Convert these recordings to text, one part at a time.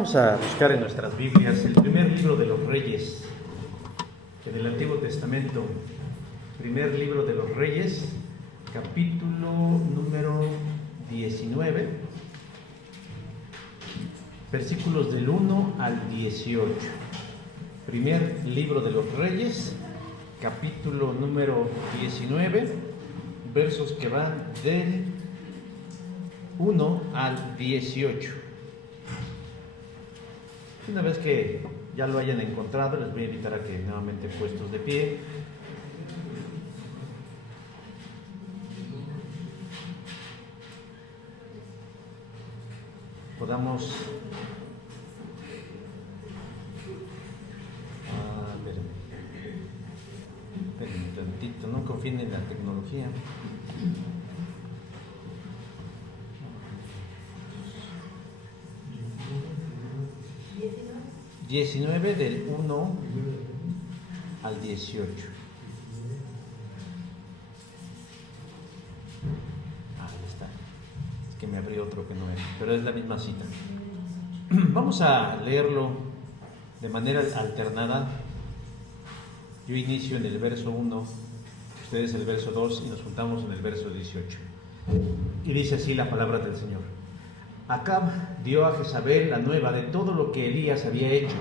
Vamos a buscar en nuestras Biblias el primer libro de los Reyes, en el Antiguo Testamento. Primer libro de los Reyes, capítulo número 19, versículos del 1 al 18. Primer libro de los Reyes, capítulo número 19, versos que van del 1 al 18. Una vez que ya lo hayan encontrado, les voy a invitar a que nuevamente puestos de pie podamos espérenme un tantito, no confíen en la tecnología. 19 del 1 al 18. Ahí está. Es que me abrí otro que no es, pero es la misma cita. Vamos a leerlo de manera alternada. Yo inicio en el verso 1, ustedes el verso 2 y nos juntamos en el verso 18. Y dice así la palabra del Señor. Acab dio a Jezabel la nueva de todo lo que Elías había hecho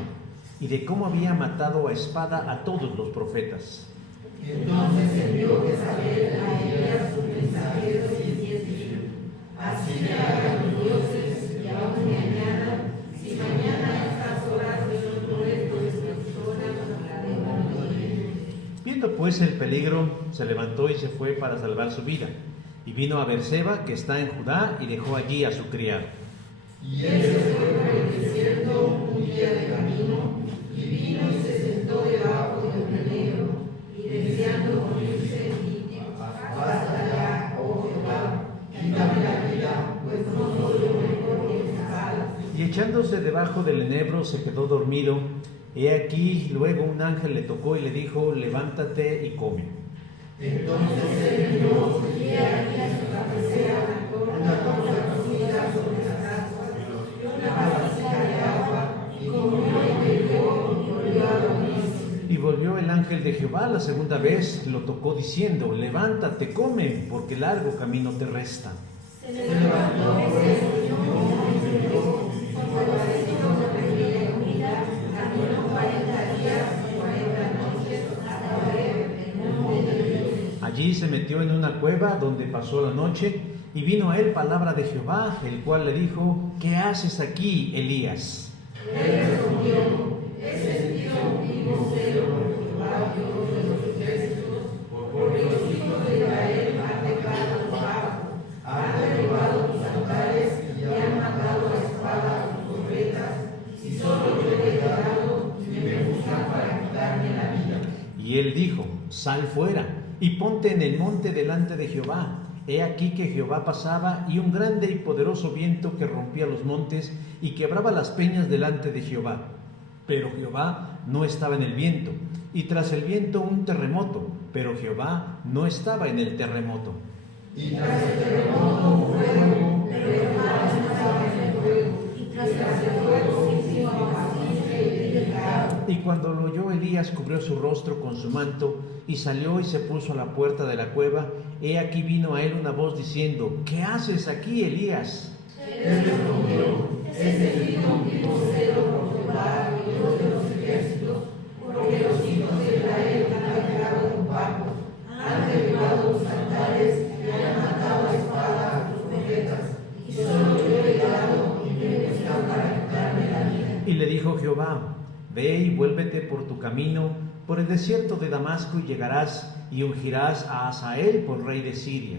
y de cómo había matado a espada a todos los profetas. Entonces envió Jezabel a Elías sus mensajeros diciendo: así me hagan los dioses y aún me añadan, si mañana a estas horas yo no muerto de su persona, hablaré con él. Viendo pues el peligro, se levantó y se fue para salvar su vida. Y vino a Berseba, que está en Judá, y dejó allí a su criado. Y él se fue por el desierto un día de camino, y vino y se sentó debajo de un enebro, y deseando morirse, dijo: basta ya, oh Jehová, quítame la vida, pues no soy yo mejor que mis padres. Y echándose debajo del enebro, se quedó dormido. He aquí, luego un ángel le tocó y le dijo: levántate y come. Entonces él vino y he aquí a su cabecera una cosa cocida sobre las ascuas, y una vasija de agua, y comió y bebió y volvió a dormirse. Y volvió el ángel de Jehová la segunda vez, lo tocó diciendo: levántate, come, porque largo camino te resta. Se levantó pues y comió y bebió, y fortalecido con aquella comida, caminó 40 días y 40 noches hasta ver el monte de Dios. Allí se metió en una cueva donde pasó la noche, y vino a él palabra de Jehová, el cual le dijo: ¿qué haces aquí, Elías? Él respondió: he sentido un vivo celo por Jehová, Dios de los ejércitos, porque los hijos de Israel han pecado bajo, han derribado tus altares y han matado a espada a tus profetas, y solo yo he quedado y me buscan para quitarme la vida. Y él dijo: sal fuera y ponte en el monte delante de Jehová. He aquí que Jehová pasaba, y un grande y poderoso viento que rompía los montes y quebraba las peñas delante de Jehová. Pero Jehová no estaba en el viento, y tras el viento un terremoto, pero Jehová no estaba en el terremoto. Y tras el terremoto un fuego, pero Jehová no estaba en el fuego, y tras el fuego un signo paciente y delicado. Y cuando lo oyó Elías, cubrió su rostro con su manto, y salió y se puso a la puerta de la cueva. He aquí vino a él una voz diciendo: ¿qué haces aquí, Elías? Él respondió: he sentido un vivo celo por Jehová, Dios de los ejércitos, porque los hijos de Israel han pecado con Baco, han derribado los altares y han matado a espada a tus profetas, y solo yo he quedado y me buscan para quitarme la vida. Y le dijo Jehová: ve y vuélvete por tu camino por el desierto de Damasco, y llegarás y ungirás a Hazael por rey de Siria.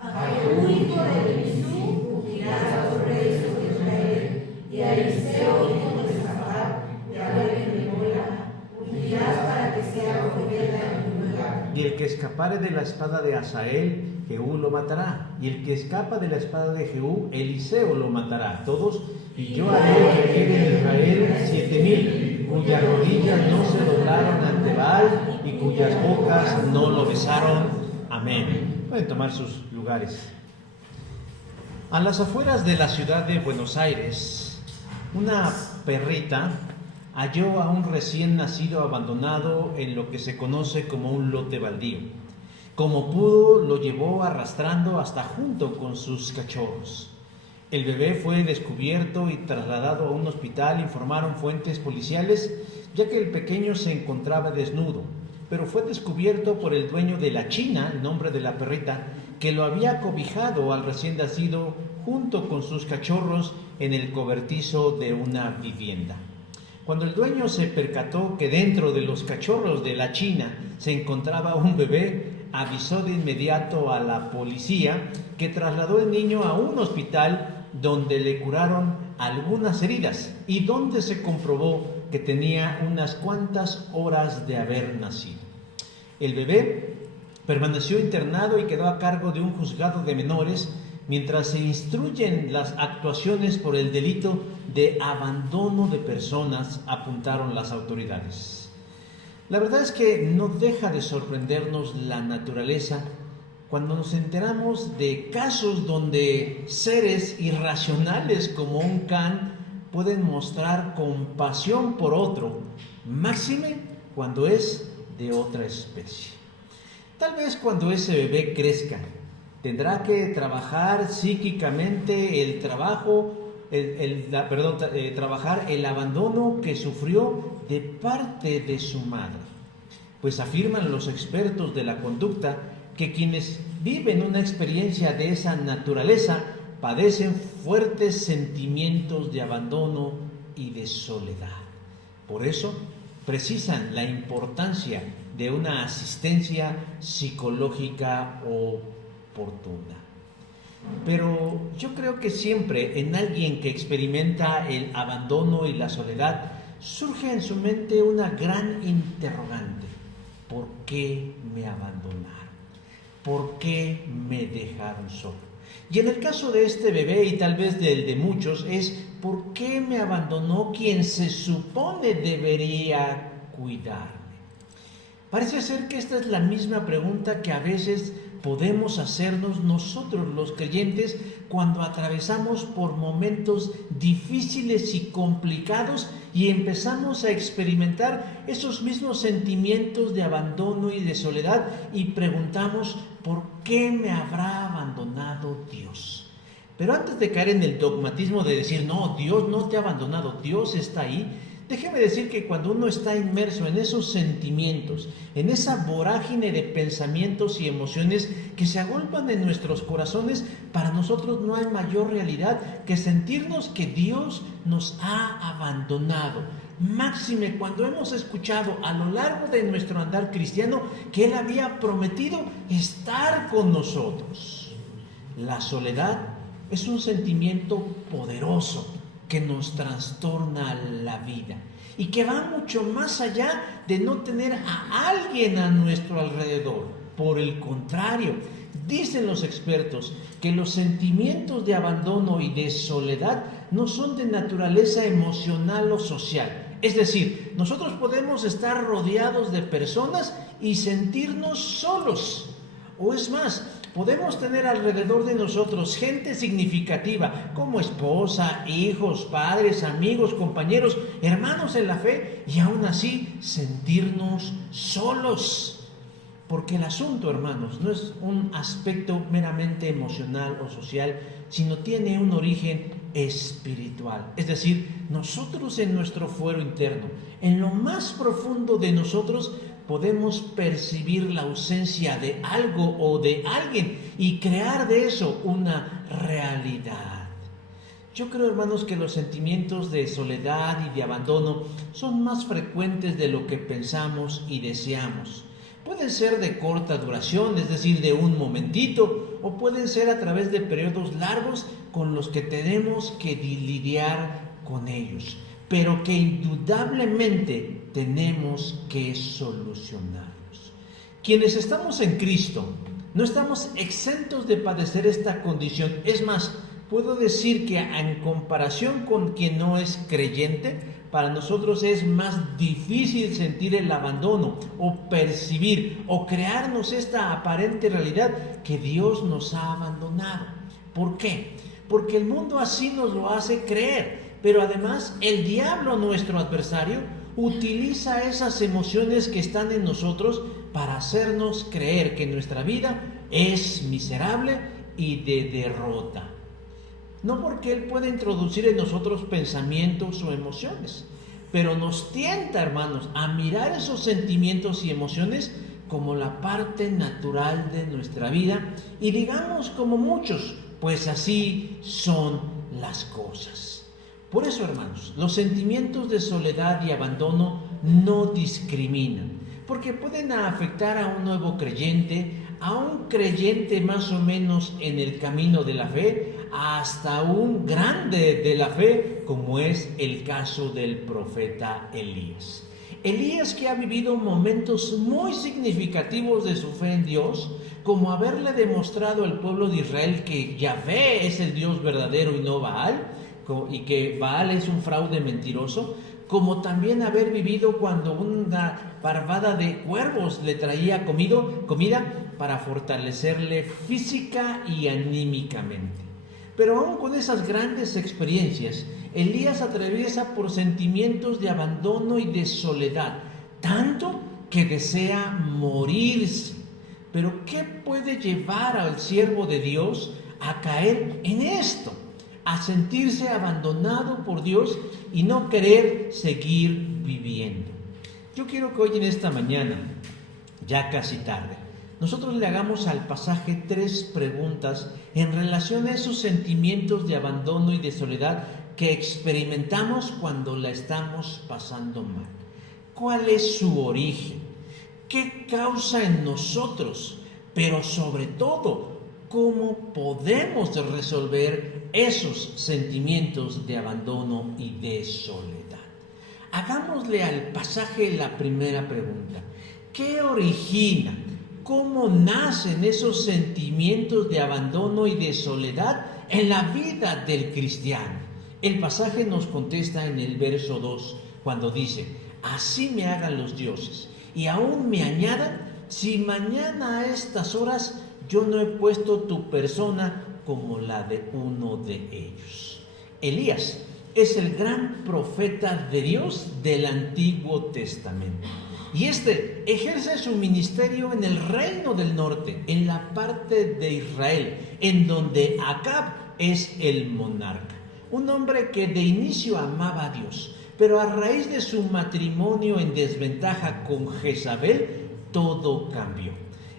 A Jehú hijo de Elisú ungirás a los reyes de Israel, y a Eliseo hijo de Safat, de Abel-Meholah, ungirás para que sea profeta en tu lugar. Y el que escapare de la espada de Hazael, Jehú lo matará, y el que escapa de la espada de Jehú, Eliseo lo matará. Todos: y yo haré que quede en Israel 7,000, cuyas rodillas no se doblaron ante Baal y cuyas bocas no lo besaron. Amén. Pueden tomar sus lugares. A las afueras de la ciudad de Buenos Aires una perrita halló a un recién nacido abandonado en lo que se conoce como un lote baldío. Como pudo, lo llevó arrastrando hasta junto con sus cachorros. El bebé fue descubierto y trasladado a un hospital, informaron fuentes policiales, ya que el pequeño se encontraba desnudo, pero fue descubierto por el dueño de la China, el nombre de la perrita, que lo había cobijado al recién nacido junto con sus cachorros en el cobertizo de una vivienda. Cuando el dueño se percató que dentro de los cachorros de la China se encontraba un bebé, avisó de inmediato a la policía, que trasladó al niño a un hospital donde le curaron algunas heridas y donde se comprobó que tenía unas cuantas horas de haber nacido. El bebé permaneció internado y quedó a cargo de un juzgado de menores mientras se instruyen las actuaciones por el delito de abandono de personas, apuntaron las autoridades. La verdad es que no deja de sorprendernos la naturaleza cuando nos enteramos de casos donde seres irracionales como un can pueden mostrar compasión por otro, máxime cuando es de otra especie. Tal vez cuando ese bebé crezca, tendrá que trabajar psíquicamente trabajar el abandono que sufrió de parte de su madre. Pues afirman los expertos de la conducta que quienes viven una experiencia de esa naturaleza padecen fuertes sentimientos de abandono y de soledad. Por eso precisan la importancia de una asistencia psicológica oportuna. Pero yo creo que siempre en alguien que experimenta el abandono y la soledad surge en su mente una gran interrogante: ¿por qué me abandonaron? ¿Por qué me dejaron solo? Y en el caso de este bebé, y tal vez del de muchos, es ¿por qué me abandonó quien se supone debería cuidarme? Parece ser que esta es la misma pregunta que a veces podemos hacernos nosotros los creyentes cuando atravesamos por momentos difíciles y complicados y empezamos a experimentar esos mismos sentimientos de abandono y de soledad y preguntamos: ¿por qué me habrá abandonado Dios? Pero antes de caer en el dogmatismo de decir no, Dios no te ha abandonado, Dios está ahí, déjeme decir que cuando uno está inmerso en esos sentimientos, en esa vorágine de pensamientos y emociones que se agolpan en nuestros corazones, para nosotros no hay mayor realidad que sentirnos que Dios nos ha abandonado. Máxime cuando hemos escuchado a lo largo de nuestro andar cristiano que Él había prometido estar con nosotros. La soledad es un sentimiento poderoso que nos trastorna la vida y que va mucho más allá de no tener a alguien a nuestro alrededor. Por el contrario, dicen los expertos que los sentimientos de abandono y de soledad no son de naturaleza emocional o social. Es decir, nosotros podemos estar rodeados de personas y sentirnos solos. O es más, podemos tener alrededor de nosotros gente significativa como esposa, hijos, padres, amigos, compañeros, hermanos en la fe, y aún así sentirnos solos. Porque el asunto, hermanos, no es un aspecto meramente emocional o social, sino tiene un origen espiritual. Es decir, nosotros en nuestro fuero interno, en lo más profundo de nosotros, podemos percibir la ausencia de algo o de alguien y crear de eso una realidad. Yo creo, hermanos, que los sentimientos de soledad y de abandono son más frecuentes de lo que pensamos y deseamos. Pueden ser de corta duración, es decir, de un momentito, o pueden ser a través de periodos largos con los que tenemos que lidiar con ellos, pero que indudablemente tenemos que solucionarlos. Quienes estamos en Cristo no estamos exentos de padecer esta condición. Es más, puedo decir que en comparación con quien no es creyente, para nosotros es más difícil sentir el abandono o percibir o crearnos esta aparente realidad que Dios nos ha abandonado. ¿Por qué? Porque el mundo así nos lo hace creer. Pero además el diablo, nuestro adversario, utiliza esas emociones que están en nosotros para hacernos creer que nuestra vida es miserable y de derrota. No porque Él puede introducir en nosotros pensamientos o emociones, pero nos tienta, hermanos, a mirar esos sentimientos y emociones como la parte natural de nuestra vida y digamos como muchos, pues así son las cosas. Por eso, hermanos, los sentimientos de soledad y abandono no discriminan, porque pueden afectar a un nuevo creyente, a un creyente más o menos en el camino de la fe, hasta un grande de la fe, como es el caso del profeta Elías. Elías, que ha vivido momentos muy significativos de su fe en Dios, como haberle demostrado al pueblo de Israel que Yahvé es el Dios verdadero y no Baal, y que Baal es un fraude mentiroso, como también haber vivido cuando una parvada de cuervos le traía comida para fortalecerle física y anímicamente. Pero aún con esas grandes experiencias, Elías atraviesa por sentimientos de abandono y de soledad, tanto que desea morirse. Pero ¿qué puede llevar al siervo de Dios a caer en esto? A sentirse abandonado por Dios y no querer seguir viviendo. Yo quiero que hoy en esta mañana, ya casi tarde, nosotros le hagamos al pasaje 3 preguntas en relación a esos sentimientos de abandono y de soledad que experimentamos cuando la estamos pasando mal. ¿Cuál es su origen? ¿Qué causa en nosotros? Pero sobre todo, ¿cómo podemos resolver esos sentimientos de abandono y de soledad? Hagámosle al pasaje la primera pregunta. ¿Qué origina? ¿Cómo nacen esos sentimientos de abandono y de soledad en la vida del cristiano? El pasaje nos contesta en el verso 2, cuando dice: así me hagan los dioses, y aún me añadan, si mañana a estas horas yo no he puesto tu persona como la de uno de ellos. Elías es el gran profeta de Dios del Antiguo Testamento. Y este ejerce su ministerio en el reino del norte, en la parte de Israel, en donde Acab es el monarca. Un hombre que de inicio amaba a Dios, pero a raíz de su matrimonio en desventaja con Jezabel, todo cambió.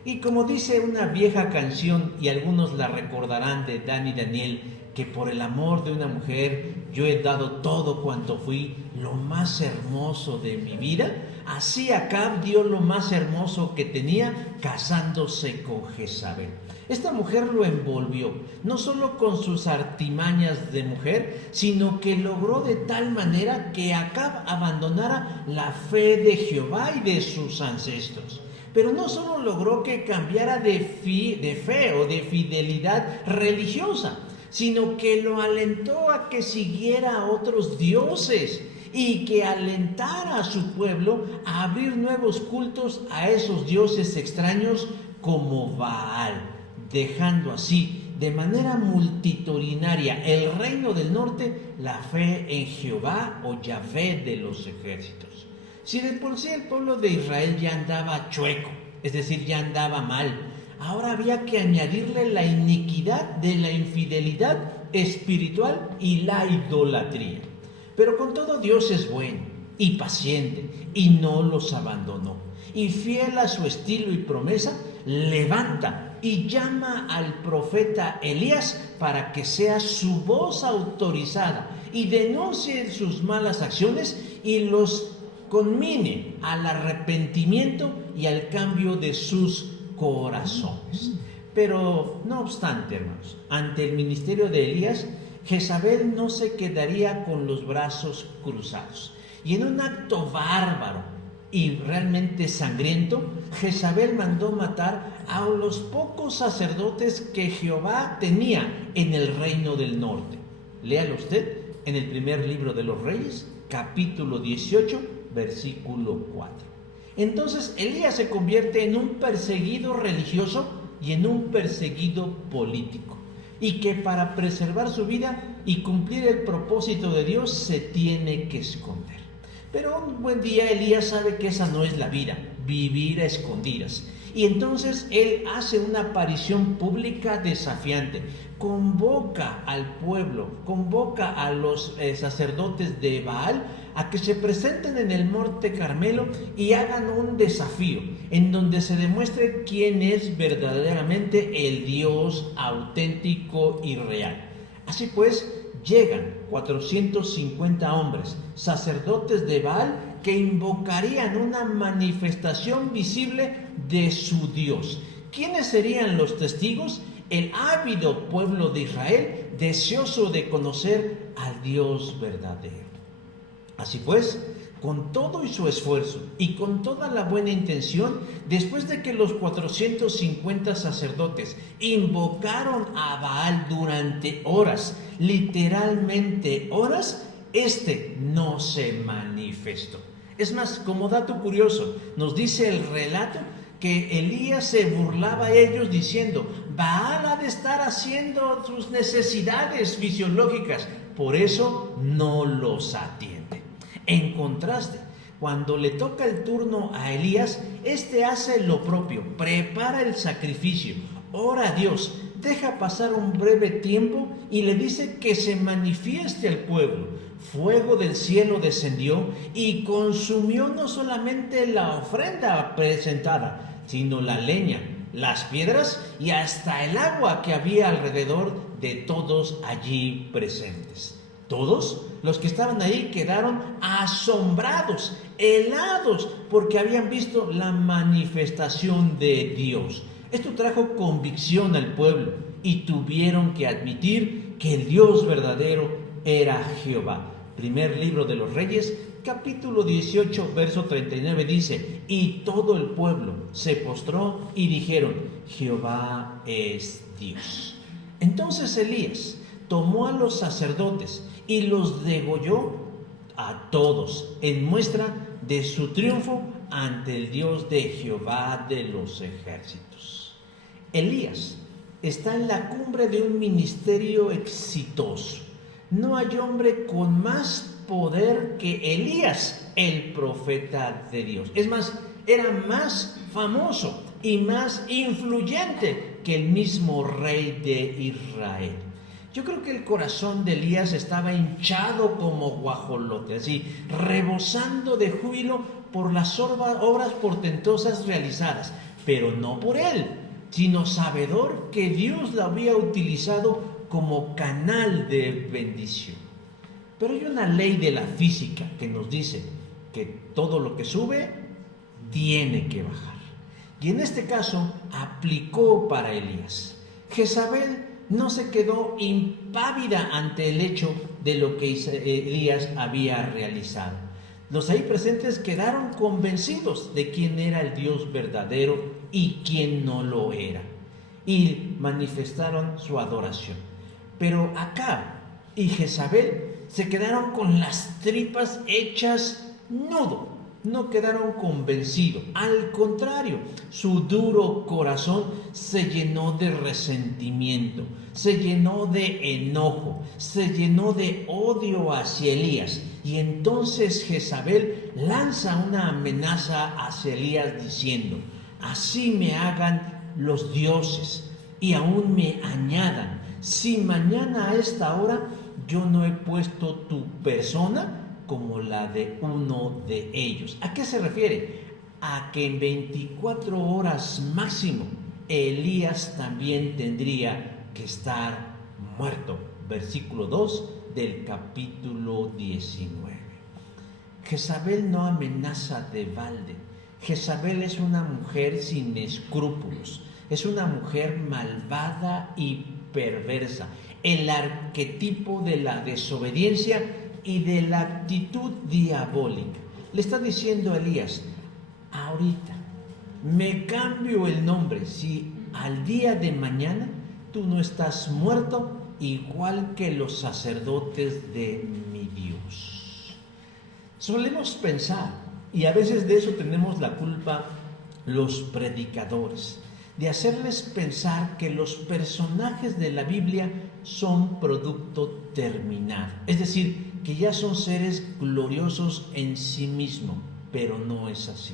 Y como dice una vieja canción, y algunos la recordarán, de Dani Daniel, que por el amor de una mujer yo he dado todo cuanto fui, lo más hermoso de mi vida. Así Acab dio lo más hermoso que tenía casándose con Jezabel. Esta mujer lo envolvió, no solo con sus artimañas de mujer, sino que logró de tal manera que Acab abandonara la fe de Jehová y de sus ancestros. Pero no solo logró que cambiara de fe o de fidelidad religiosa, sino que lo alentó a que siguiera a otros dioses y que alentara a su pueblo a abrir nuevos cultos a esos dioses extraños como Baal, dejando así de manera multitudinaria el reino del norte la fe en Jehová o Yahvé de los ejércitos. Si de por sí el pueblo de Israel ya andaba chueco, es decir, ya andaba mal, ahora había que añadirle la iniquidad de la infidelidad espiritual y la idolatría. Pero con todo, Dios es bueno y paciente y no los abandonó. Y fiel a su estilo y promesa, levanta y llama al profeta Elías para que sea su voz autorizada y denuncie sus malas acciones y los conmine al arrepentimiento y al cambio de sus corazones. Pero no obstante, hermanos, ante el ministerio de Elías, Jezabel no se quedaría con los brazos cruzados. Y en un acto bárbaro y realmente sangriento, Jezabel mandó matar a los pocos sacerdotes que Jehová tenía en el reino del norte. Léalo usted en el primer libro de los Reyes, capítulo 18, versículo 4. Entonces Elías se convierte en un perseguido religioso y en un perseguido político, y que para preservar su vida y cumplir el propósito de Dios, se tiene que esconder. Pero un buen día Elías sabe que esa no es la vida, vivir a escondidas. Y entonces él hace una aparición pública desafiante, convoca al pueblo, convoca a los sacerdotes de Baal a que se presenten en el monte Carmelo y hagan un desafío en donde se demuestre quién es verdaderamente el Dios auténtico y real. Así pues, llegan 450 hombres, sacerdotes de Baal, que invocarían una manifestación visible de su Dios. ¿Quiénes serían los testigos? El ávido pueblo de Israel, deseoso de conocer al Dios verdadero. Así pues, con todo y su esfuerzo y con toda la buena intención, después de que los 450 sacerdotes invocaron a Baal durante horas, literalmente horas, este no se manifestó. Es más, como dato curioso, nos dice el relato que Elías se burlaba a ellos diciendo: Baal ha de estar haciendo sus necesidades fisiológicas, por eso no los atiende. En contraste, cuando le toca el turno a Elías, este hace lo propio, prepara el sacrificio, ora a Dios, deja pasar un breve tiempo y le dice que se manifieste al pueblo. Fuego del cielo descendió y consumió no solamente la ofrenda presentada, sino la leña, las piedras y hasta el agua que había alrededor de todos allí presentes. Todos los que estaban ahí quedaron asombrados, helados, porque habían visto la manifestación de Dios. Esto trajo convicción al pueblo y tuvieron que admitir que el Dios verdadero era Jehová. Primer libro de los Reyes, capítulo 18, verso 39 dice: y todo el pueblo se postró y dijeron: Jehová es Dios. Entonces Elías tomó a los sacerdotes y los degolló a todos en muestra de su triunfo ante el Dios de Jehová de los ejércitos. Elías está en la cumbre de un ministerio exitoso. No hay hombre con más poder que Elías, el profeta de Dios. Es más, era más famoso y más influyente que el mismo rey de Israel. Yo creo que el corazón de Elías estaba hinchado como guajolote, así, rebosando de júbilo por las obras portentosas realizadas, pero no por él, sino sabedor que Dios lo había utilizado como canal de bendición. Pero hay una ley de la física que nos dice que todo lo que sube tiene que bajar. Y en este caso aplicó para Elías. Jezabel no se quedó impávida ante el hecho de lo que Elías había realizado. Los ahí presentes quedaron convencidos de quién era el Dios verdadero y quién no lo era, y manifestaron su adoración. Pero Acab y Jezabel se quedaron con las tripas hechas nudo, no quedaron convencidos. Al contrario, su duro corazón se llenó de resentimiento, se llenó de enojo, se llenó de odio hacia Elías. Y entonces Jezabel lanza una amenaza hacia Elías diciendo: así me hagan los dioses y aún me añadan, si mañana a esta hora yo no he puesto tu persona como la de uno de ellos. ¿A qué se refiere? A que en 24 horas máximo Elías también tendría que estar muerto. Versículo 2 del capítulo 19. Jezabel no amenaza de balde. Jezabel es una mujer sin escrúpulos, es una mujer malvada y perversa, el arquetipo de la desobediencia y de la actitud diabólica. Le está diciendo a Elías: ahorita me cambio el nombre si al día de mañana tú no estás muerto igual que los sacerdotes de mi Dios. Solemos pensar, y a veces de eso tenemos la culpa los predicadores, de hacerles pensar que los personajes de la Biblia son producto terminado, es decir, que ya son seres gloriosos en sí mismos, pero no es así.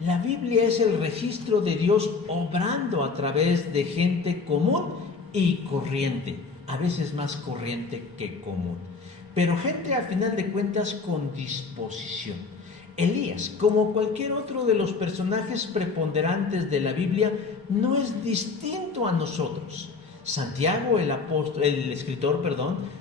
La Biblia es el registro de Dios obrando a través de gente común y corriente, a veces más corriente que común, pero gente al final de cuentas con disposición. Elías, como cualquier otro de los personajes preponderantes de la Biblia, no es distinto a nosotros. Santiago, el escritor,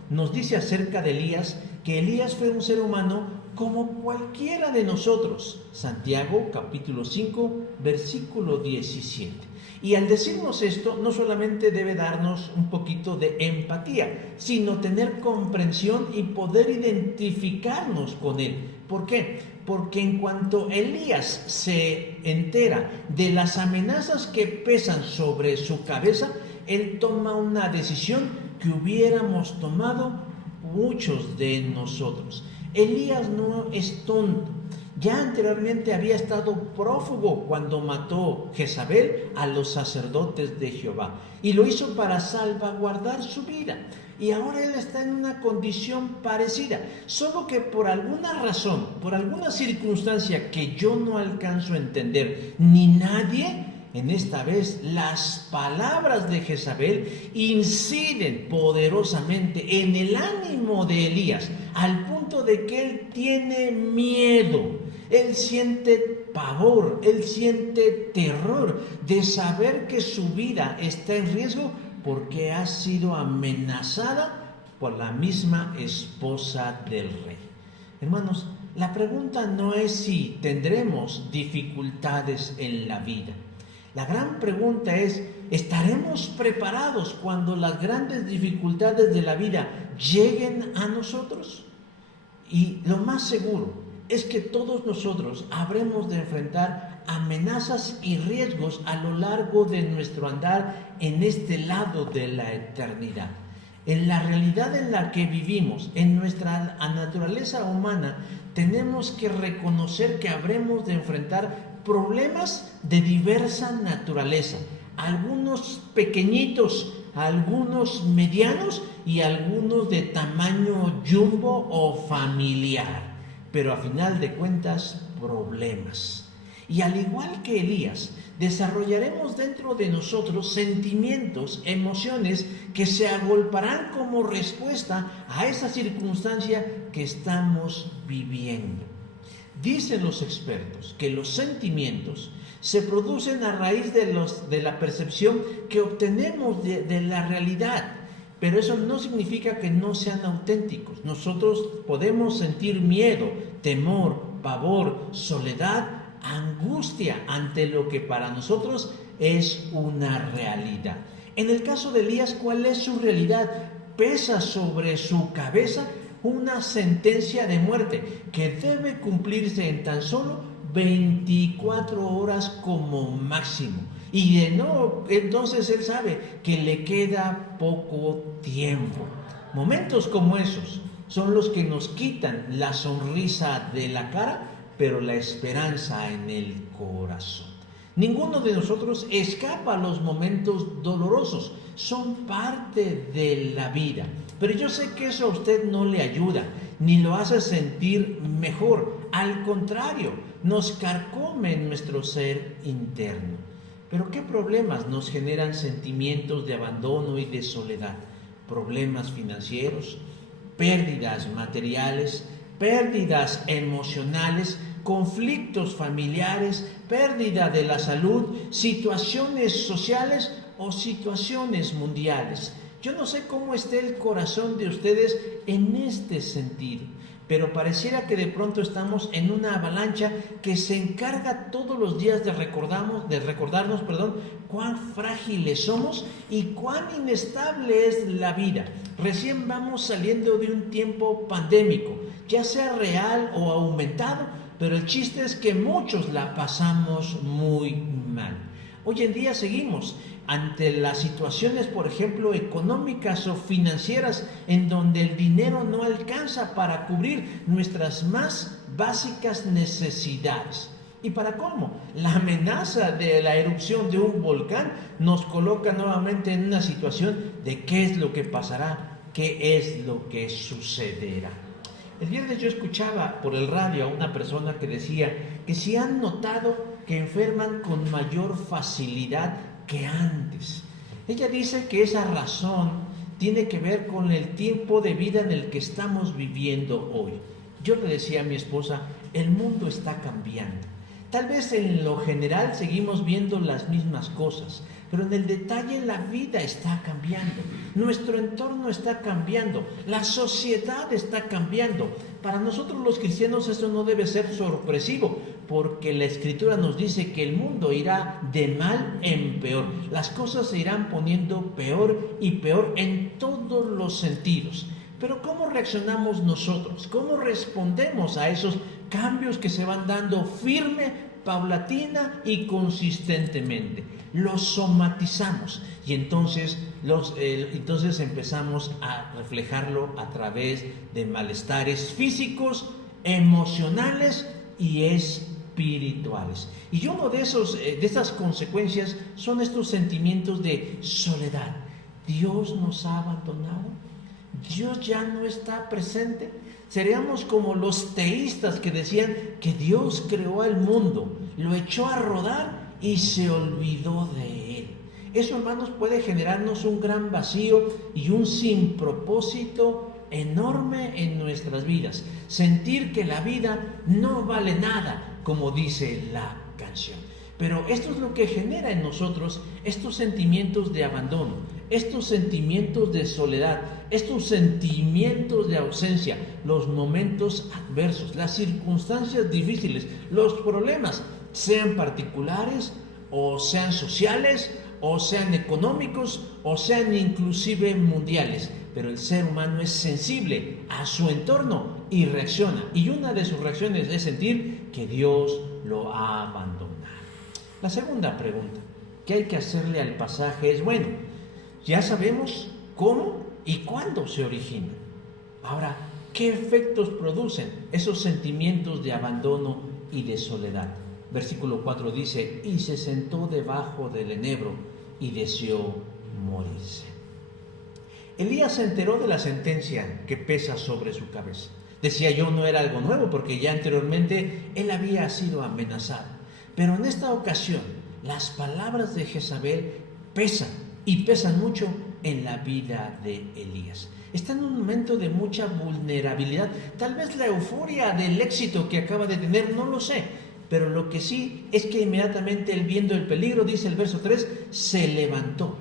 nos dice acerca de Elías que Elías fue un ser humano como cualquiera de nosotros. Santiago capítulo 5, versículo 17. Y al decirnos esto, no solamente debe darnos un poquito de empatía, sino tener comprensión y poder identificarnos con él. ¿Por qué? Porque en cuanto Elías se entera de las amenazas que pesan sobre su cabeza, él toma una decisión que hubiéramos tomado muchos de nosotros. Elías no es tonto. Ya anteriormente había estado prófugo cuando mató Jezabel a los sacerdotes de Jehová, y lo hizo para salvaguardar su vida. Y ahora él está en una condición parecida, solo que por alguna razón, por alguna circunstancia que yo no alcanzo a entender, ni nadie, en esta vez las palabras de Jezabel inciden poderosamente en el ánimo de Elías, al punto de que él tiene miedo. Él siente pavor, él siente terror de saber que su vida está en riesgo porque ha sido amenazada por la misma esposa del rey. Hermanos, la pregunta no es si tendremos dificultades en la vida. La gran pregunta es, ¿estaremos preparados cuando las grandes dificultades de la vida lleguen a nosotros? Y lo más seguro es que todos nosotros habremos de enfrentar amenazas y riesgos a lo largo de nuestro andar en este lado de la eternidad. En la realidad en la que vivimos, en nuestra naturaleza humana, tenemos que reconocer que habremos de enfrentar problemas de diversa naturaleza, algunos pequeñitos, algunos medianos y algunos de tamaño jumbo o familiar. Pero a final de cuentas, problemas. Y al igual que Elías, desarrollaremos dentro de nosotros sentimientos, emociones que se agolparán como respuesta a esa circunstancia que estamos viviendo. Dicen los expertos que los sentimientos se producen a raíz de la percepción que obtenemos de la realidad. Pero eso no significa que no sean auténticos. Nosotros podemos sentir miedo, temor, pavor, soledad, angustia ante lo que para nosotros es una realidad. En el caso de Elías, ¿cuál es su realidad? Pesa sobre su cabeza una sentencia de muerte que debe cumplirse en tan solo 24 horas como máximo. Y de no, entonces él sabe que le queda poco tiempo. Momentos como esos son los que nos quitan la sonrisa de la cara, pero la esperanza en el corazón. Ninguno de nosotros escapa a los momentos dolorosos, son parte de la vida. Pero yo sé que eso a usted no le ayuda, ni lo hace sentir mejor. Al contrario, nos carcome en nuestro ser interno. Pero ¿qué problemas nos generan sentimientos de abandono y de soledad? Problemas financieros, pérdidas materiales, pérdidas emocionales, conflictos familiares, pérdida de la salud, situaciones sociales o situaciones mundiales. Yo no sé cómo esté el corazón de ustedes en este sentido, pero pareciera que de pronto estamos en una avalancha que se encarga todos los días de recordarnos, cuán frágiles somos y cuán inestable es la vida. Recién vamos saliendo de un tiempo pandémico, ya sea real o aumentado, pero el chiste es que muchos la pasamos muy mal. Hoy en día seguimos ante las situaciones, por ejemplo, económicas o financieras, en donde el dinero no alcanza para cubrir nuestras más básicas necesidades. Y para colmo, la amenaza de la erupción de un volcán nos coloca nuevamente en una situación de qué es lo que pasará, qué es lo que sucederá. El viernes yo escuchaba por el radio a una persona que decía que si han notado que enferman con mayor facilidad que antes. Ella dice que esa razón tiene que ver con el tiempo de vida en el que estamos viviendo hoy. Yo le decía a mi esposa, el mundo está cambiando. Tal vez en lo general seguimos viendo las mismas cosas, pero en el detalle la vida está cambiando, nuestro entorno está cambiando, la sociedad está cambiando. Para nosotros los cristianos esto no debe ser sorpresivo, porque la Escritura nos dice que el mundo irá de mal en peor, las cosas se irán poniendo peor y peor en todos los sentidos. Pero ¿cómo reaccionamos nosotros? ¿Cómo respondemos a esos cambios que se van dando firme, paulatina y consistentemente? Los somatizamos y entonces empezamos a reflejarlo a través de malestares físicos, emocionales y espirituales. Y uno de esas consecuencias son estos sentimientos de soledad. ¿Dios nos ha abandonado? ¿Dios ya no está presente? Seríamos como los teístas que decían que Dios creó al mundo, lo echó a rodar y se olvidó de él. Eso, hermanos, puede generarnos un gran vacío y un sin propósito enorme en nuestras vidas. Sentir que la vida no vale nada, como dice la canción. Pero esto es lo que genera en nosotros estos sentimientos de abandono, estos sentimientos de soledad, estos sentimientos de ausencia, los momentos adversos, las circunstancias difíciles, los problemas, sean particulares o sean sociales o sean económicos o sean inclusive mundiales. Pero el ser humano es sensible a su entorno y reacciona. Y una de sus reacciones es sentir que Dios lo ha abandonado. La segunda pregunta que hay que hacerle al pasaje es, bueno, ya sabemos cómo y cuándo se originan. Ahora, ¿qué efectos producen esos sentimientos de abandono y de soledad? Versículo 4 dice, y se sentó debajo del enebro y deseó morirse. Elías se enteró de la sentencia que pesa sobre su cabeza. Decía yo, no era algo nuevo porque ya anteriormente él había sido amenazado. Pero en esta ocasión, las palabras de Jezabel pesan y pesan mucho en la vida de Elías. Está en un momento de mucha vulnerabilidad. Tal vez la euforia del éxito que acaba de tener, no lo sé. Pero lo que sí es que inmediatamente él, viendo el peligro, dice el verso 3, se levantó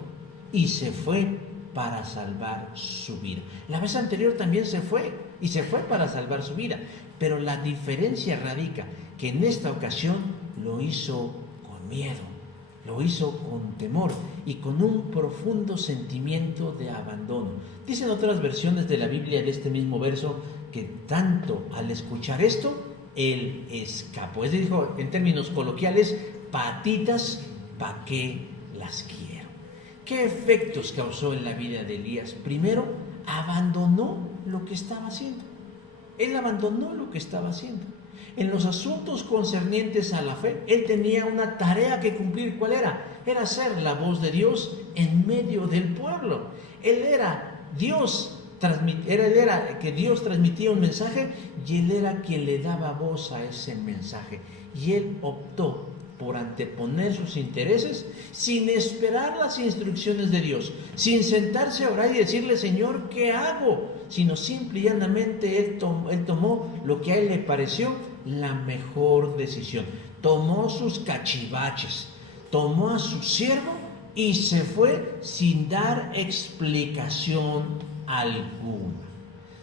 y se fue para salvar su vida. La vez anterior también se fue y se fue para salvar su vida. Pero la diferencia radica que en esta ocasión lo hizo con miedo, lo hizo con temor y con un profundo sentimiento de abandono. Dicen otras versiones de la Biblia de este mismo verso que tanto al escuchar esto, él escapó. Es decir, dijo en términos coloquiales, patitas, ¿pa' qué las quiero? ¿Qué efectos causó en la vida de Elías? Primero, abandonó lo que estaba haciendo. Él abandonó lo que estaba haciendo. En los asuntos concernientes a la fe, él tenía una tarea que cumplir. ¿Cuál era? Era ser la voz de Dios en medio del pueblo. Él era Dios, era que Dios transmitía un mensaje y él era quien le daba voz a ese mensaje. Y él optó por anteponer sus intereses sin esperar las instrucciones de Dios, sin sentarse a orar y decirle, Señor, ¿qué hago? Sino simple y llanamente él tomó lo que a él le pareció la mejor decisión. Tomó sus cachivaches, tomó a su siervo y se fue sin dar explicación alguna.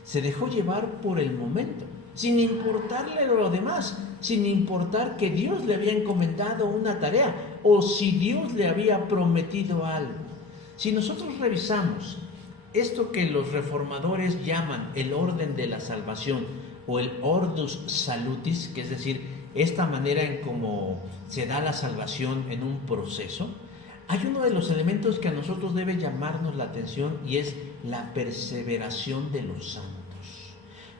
Se dejó llevar por el momento, sin importarle lo demás, sin importar que Dios le había encomendado una tarea o si Dios le había prometido algo. Si nosotros revisamos esto que los reformadores llaman el orden de la salvación o el ordus salutis, que es decir, esta manera en cómo se da la salvación en un proceso, hay uno de los elementos que a nosotros debe llamarnos la atención y es la perseveración de los santos.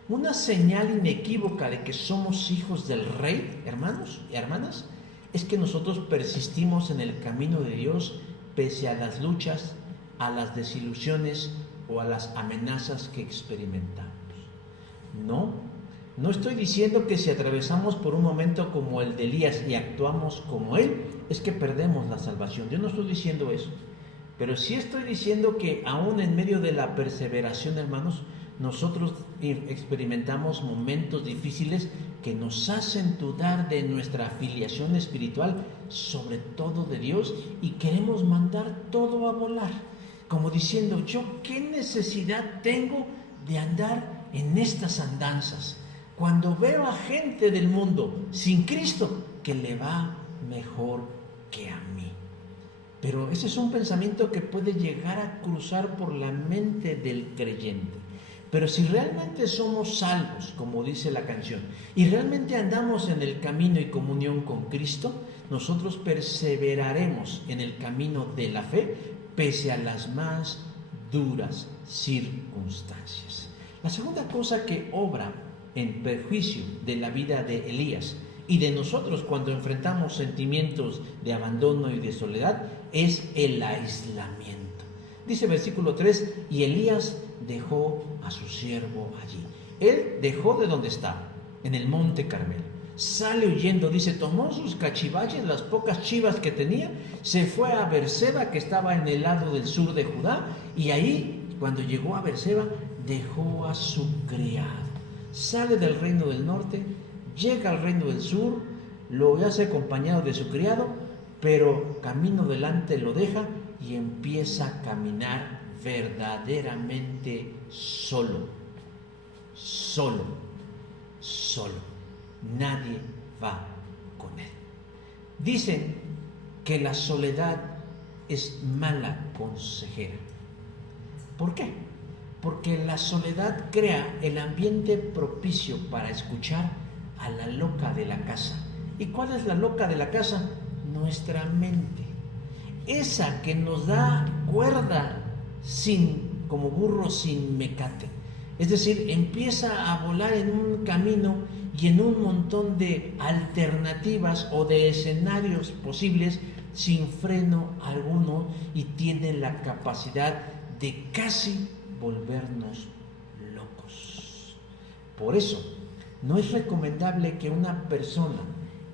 Una señal inequívoca de que somos hijos del Rey, hermanos y hermanas, es que nosotros persistimos en el camino de Dios pese a las luchas, a las desilusiones o a las amenazas que experimentamos. No estoy diciendo que si atravesamos por un momento como el de Elías y actuamos como él, es que perdemos la salvación. Yo no estoy diciendo eso. Pero sí estoy diciendo que aún en medio de la perseveración, hermanos, nosotros experimentamos momentos difíciles que nos hacen dudar de nuestra afiliación espiritual, sobre todo de Dios, y queremos mandar todo a volar, como diciendo, ¿yo qué necesidad tengo de andar en estas andanzas? Cuando veo a gente del mundo sin Cristo que le va mejor que a mí. Pero ese es un pensamiento que puede llegar a cruzar por la mente del creyente. Pero si realmente somos salvos, como dice la canción, y realmente andamos en el camino y comunión con Cristo, nosotros perseveraremos en el camino de la fe pese a las más duras circunstancias. La segunda cosa que obra en perjuicio de la vida de Elías y de nosotros cuando enfrentamos sentimientos de abandono y de soledad es el aislamiento. Dice versículo 3, y Elías dejó a su siervo allí. Él dejó de donde estaba, en el monte Carmelo. Sale huyendo, dice, tomó sus cachivaches, las pocas chivas que tenía, se fue a Beerseba, que estaba en el lado del sur de Judá, y ahí, cuando llegó a Beerseba, dejó a su criado. Sale del reino del norte, llega al reino del sur, lo hace acompañado de su criado, pero camino delante lo deja y empieza a caminar verdaderamente solo. Nadie va con él. Dicen que la soledad es mala consejera. ¿Por qué? Porque la soledad crea el ambiente propicio para escuchar a la loca de la casa. ¿Y cuál es la loca de la casa? Nuestra mente. Esa que nos da cuerda como burro sin mecate. Es decir, empieza a volar en un camino y en un montón de alternativas o de escenarios posibles sin freno alguno, y tiene la capacidad de casi volvernos locos. Por eso, no es recomendable que una persona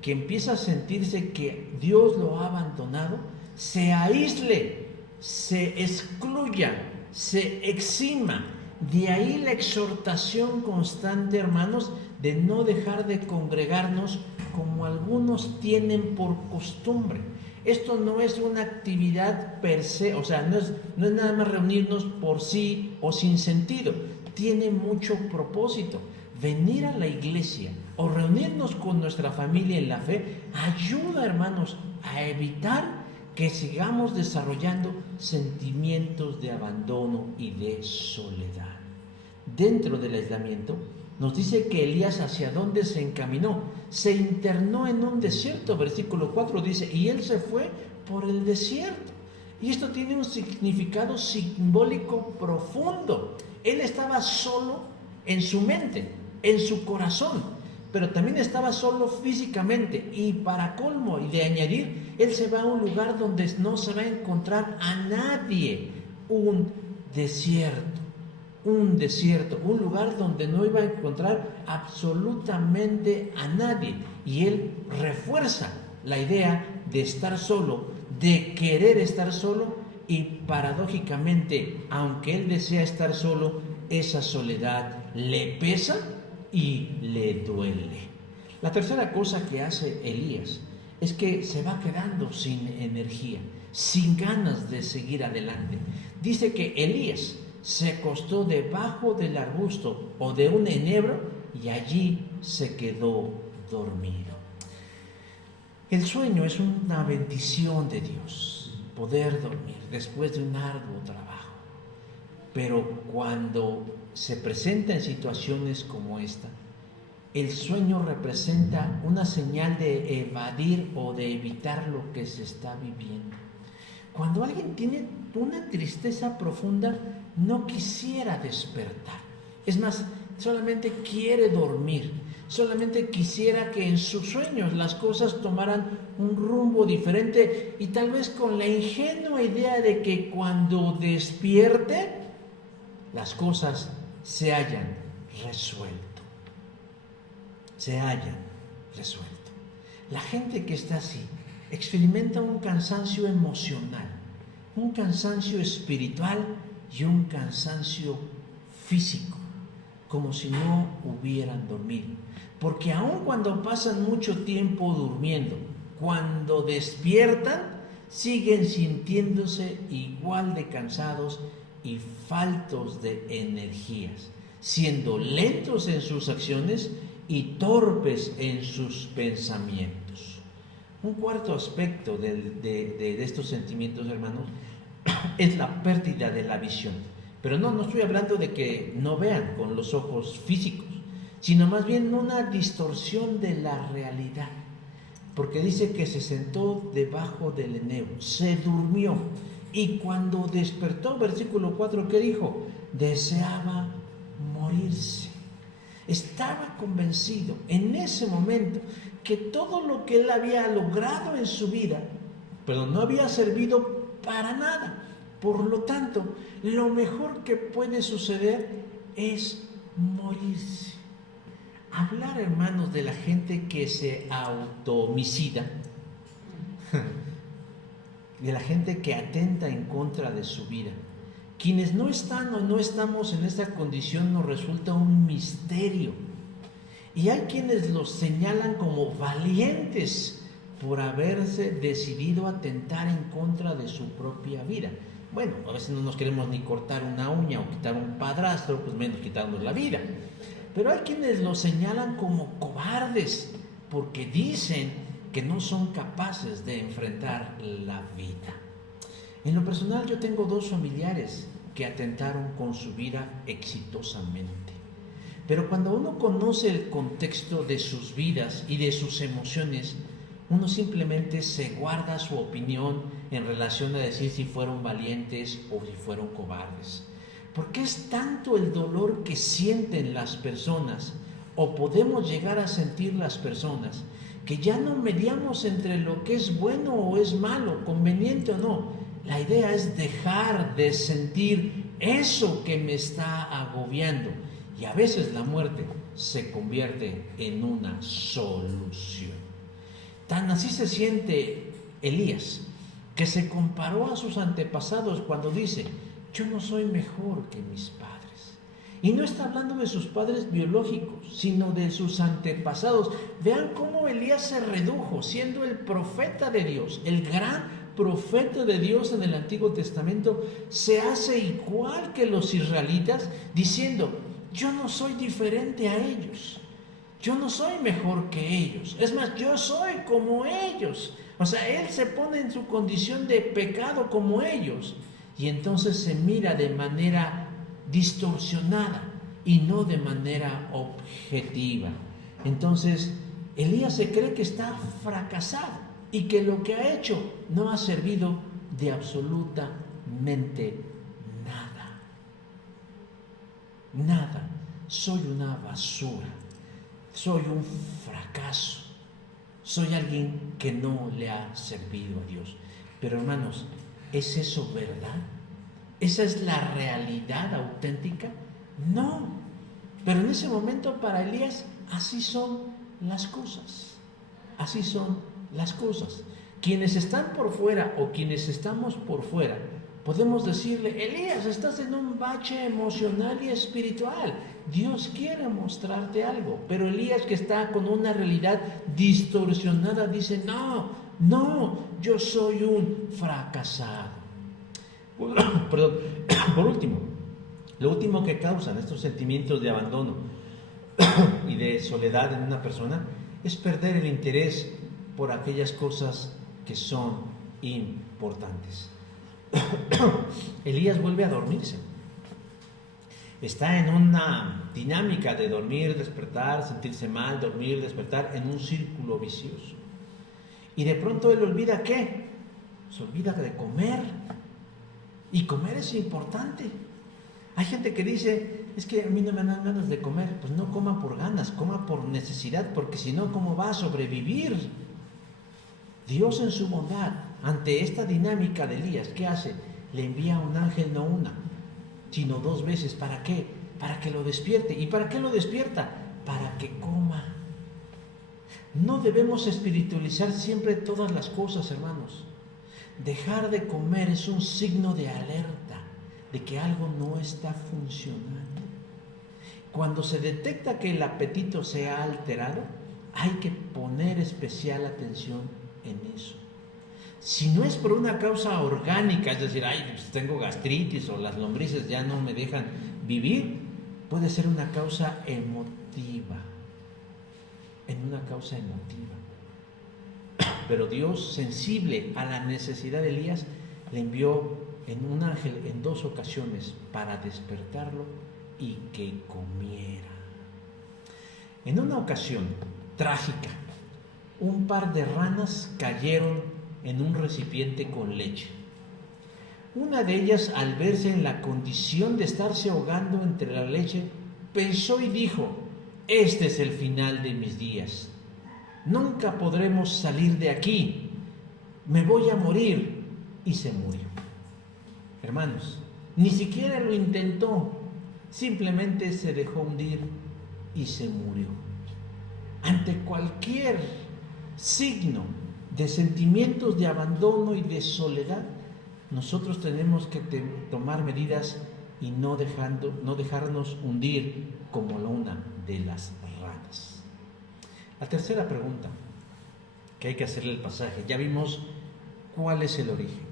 que empieza a sentirse que Dios lo ha abandonado, se aísle, se excluya, se exima. De ahí la exhortación constante, hermanos, de no dejar de congregarnos como algunos tienen por costumbre. Esto no es una actividad per se, o sea, no es nada más reunirnos por sí o sin sentido. Tiene mucho propósito. Venir a la iglesia o reunirnos con nuestra familia en la fe ayuda, hermanos, a evitar que sigamos desarrollando sentimientos de abandono y de soledad. Dentro del aislamiento, nos dice que Elías hacia dónde se encaminó. Se internó en un desierto, versículo 4 dice, y él se fue por el desierto. Y esto tiene un significado simbólico profundo. Él estaba solo en su mente, en su corazón, pero también estaba solo físicamente, y para colmo y de añadir, él se va a un lugar donde no se va a encontrar a nadie, un desierto, un lugar donde no iba a encontrar absolutamente a nadie, y él refuerza la idea de estar solo, de querer estar solo, y paradójicamente, aunque él desea estar solo, esa soledad le pesa y le duele. La tercera cosa que hace Elías es que se va quedando sin energía, sin ganas de seguir adelante. Dice que Elías se acostó debajo del arbusto o de un enebro y allí se quedó dormido. El sueño es una bendición de Dios, poder dormir después de un arduo trabajo. Pero cuando se presenta en situaciones como esta, el sueño representa una señal de evadir o de evitar lo que se está viviendo. Cuando alguien tiene una tristeza profunda, no quisiera despertar. Es más, solamente quiere dormir, solamente quisiera que en sus sueños las cosas tomaran un rumbo diferente y tal vez con la ingenua idea de que cuando despierte las cosas se hayan resuelto. Se hayan resuelto. La gente que está así experimenta un cansancio emocional, un cansancio espiritual y un cansancio físico, como si no hubieran dormido. Porque aun cuando pasan mucho tiempo durmiendo, cuando despiertan, siguen sintiéndose igual de cansados y faltos de energías, siendo lentos en sus acciones y torpes en sus pensamientos. Un cuarto aspecto de estos sentimientos, hermanos, es la pérdida de la visión. Pero no estoy hablando de que no vean con los ojos físicos, sino más bien una distorsión de la realidad. Porque dice que se sentó debajo del enebro, se durmió, y cuando despertó, versículo 4, ¿qué dijo? Deseaba morirse. Estaba convencido en ese momento que todo lo que él había logrado en su vida, no había servido para nada. Por lo tanto, lo mejor que puede suceder es morirse. Hablar, hermanos, de la gente que se auto-homicida, de la gente que atenta en contra de su vida. Quienes no están o no estamos en esta condición nos resulta un misterio. Y hay quienes los señalan como valientes por haberse decidido atentar en contra de su propia vida. Bueno, a veces no nos queremos ni cortar una uña o quitar un padrastro, pues menos quitarnos la vida. Pero hay quienes los señalan como cobardes porque dicen que no son capaces de enfrentar la vida. En lo personal, yo tengo 2 familiares que atentaron con su vida exitosamente. Pero cuando uno conoce el contexto de sus vidas y de sus emociones, uno simplemente se guarda su opinión en relación a decir si fueron valientes o si fueron cobardes. Porque es tanto el dolor que sienten las personas, o podemos llegar a sentir las personas, que ya no mediamos entre lo que es bueno o es malo, conveniente o no. La idea es dejar de sentir eso que me está agobiando. Y a veces la muerte se convierte en una solución. Tan así se siente Elías, que se comparó a sus antepasados cuando dice: yo no soy mejor que mis padres. Y no está hablando de sus padres biológicos, sino de sus antepasados. Vean cómo Elías se redujo, siendo el profeta de Dios, el gran profeta de Dios en el Antiguo Testamento, se hace igual que los israelitas, diciendo: yo no soy diferente a ellos, yo no soy mejor que ellos, es más, yo soy como ellos. O sea, él se pone en su condición de pecado como ellos, y entonces se mira de manera distorsionada y no de manera objetiva. Entonces, Elías se cree que está fracasado y que lo que ha hecho no ha servido de absolutamente nada. Nada. Soy una basura. Soy un fracaso. Soy alguien que no le ha servido a Dios. Pero hermanos, ¿es eso verdad? ¿Esa es la realidad auténtica? No. Pero en ese momento para Elías así son las cosas. Así son las cosas. Quienes están por fuera o quienes estamos por fuera, podemos decirle: Elías, estás en un bache emocional y espiritual. Dios quiere mostrarte algo. Pero Elías, que está con una realidad distorsionada, dice: no, yo soy un fracasado. Perdón. Por último, lo último que causan estos sentimientos de abandono y de soledad en una persona es perder el interés por aquellas cosas que son importantes. Elías vuelve a dormirse. Está en una dinámica de dormir, despertar, sentirse mal, dormir, despertar, en un círculo vicioso. Y de pronto él olvida ¿qué? Se olvida de comer. Y comer es importante. Hay gente que dice: es que a mí no me dan ganas de comer. Pues no coma por ganas, coma por necesidad, porque si no, ¿cómo va a sobrevivir? Dios en su bondad, ante esta dinámica de Elías, ¿qué hace? Le envía un ángel, no una, sino 2 veces. ¿Para qué? Para que lo despierte. ¿Y para qué lo despierta? Para que coma. No debemos espiritualizar siempre todas las cosas, hermanos. Dejar de comer es un signo de alerta, de que algo no está funcionando. Cuando se detecta que el apetito se ha alterado, hay que poner especial atención en eso. Si no es por una causa orgánica, es decir, ay, pues tengo gastritis o las lombrices ya no me dejan vivir, puede ser una causa emotiva. Pero Dios, sensible a la necesidad de Elías, le envió en un ángel en 2 ocasiones para despertarlo y que comiera. En una ocasión trágica, un par de ranas cayeron en un recipiente con leche. Una de ellas, al verse en la condición de estarse ahogando entre la leche, pensó y dijo: este es el final de mis días. Nunca podremos salir de aquí. Me voy a morir. Y se murió. Hermanos, ni siquiera lo intentó. Simplemente se dejó hundir y se murió. Ante cualquier signo de sentimientos de abandono y de soledad, nosotros tenemos que tomar medidas y no dejarnos hundir como una de las ranas. La tercera pregunta que hay que hacerle al pasaje: ya vimos cuál es el origen,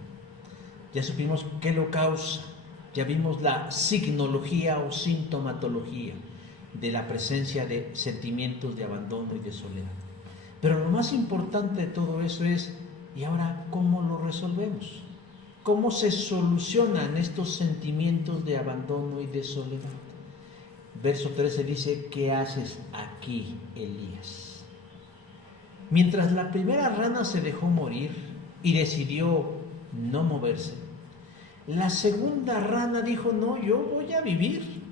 ya supimos qué lo causa, ya vimos la signología o sintomatología de la presencia de sentimientos de abandono y de soledad. Pero lo más importante de todo eso es: ¿y ahora cómo lo resolvemos? ¿Cómo se solucionan estos sentimientos de abandono y de soledad? Verso 13 dice: ¿qué haces aquí, Elías? Mientras la primera rana se dejó morir y decidió no moverse, la segunda rana dijo: no, yo voy a vivir.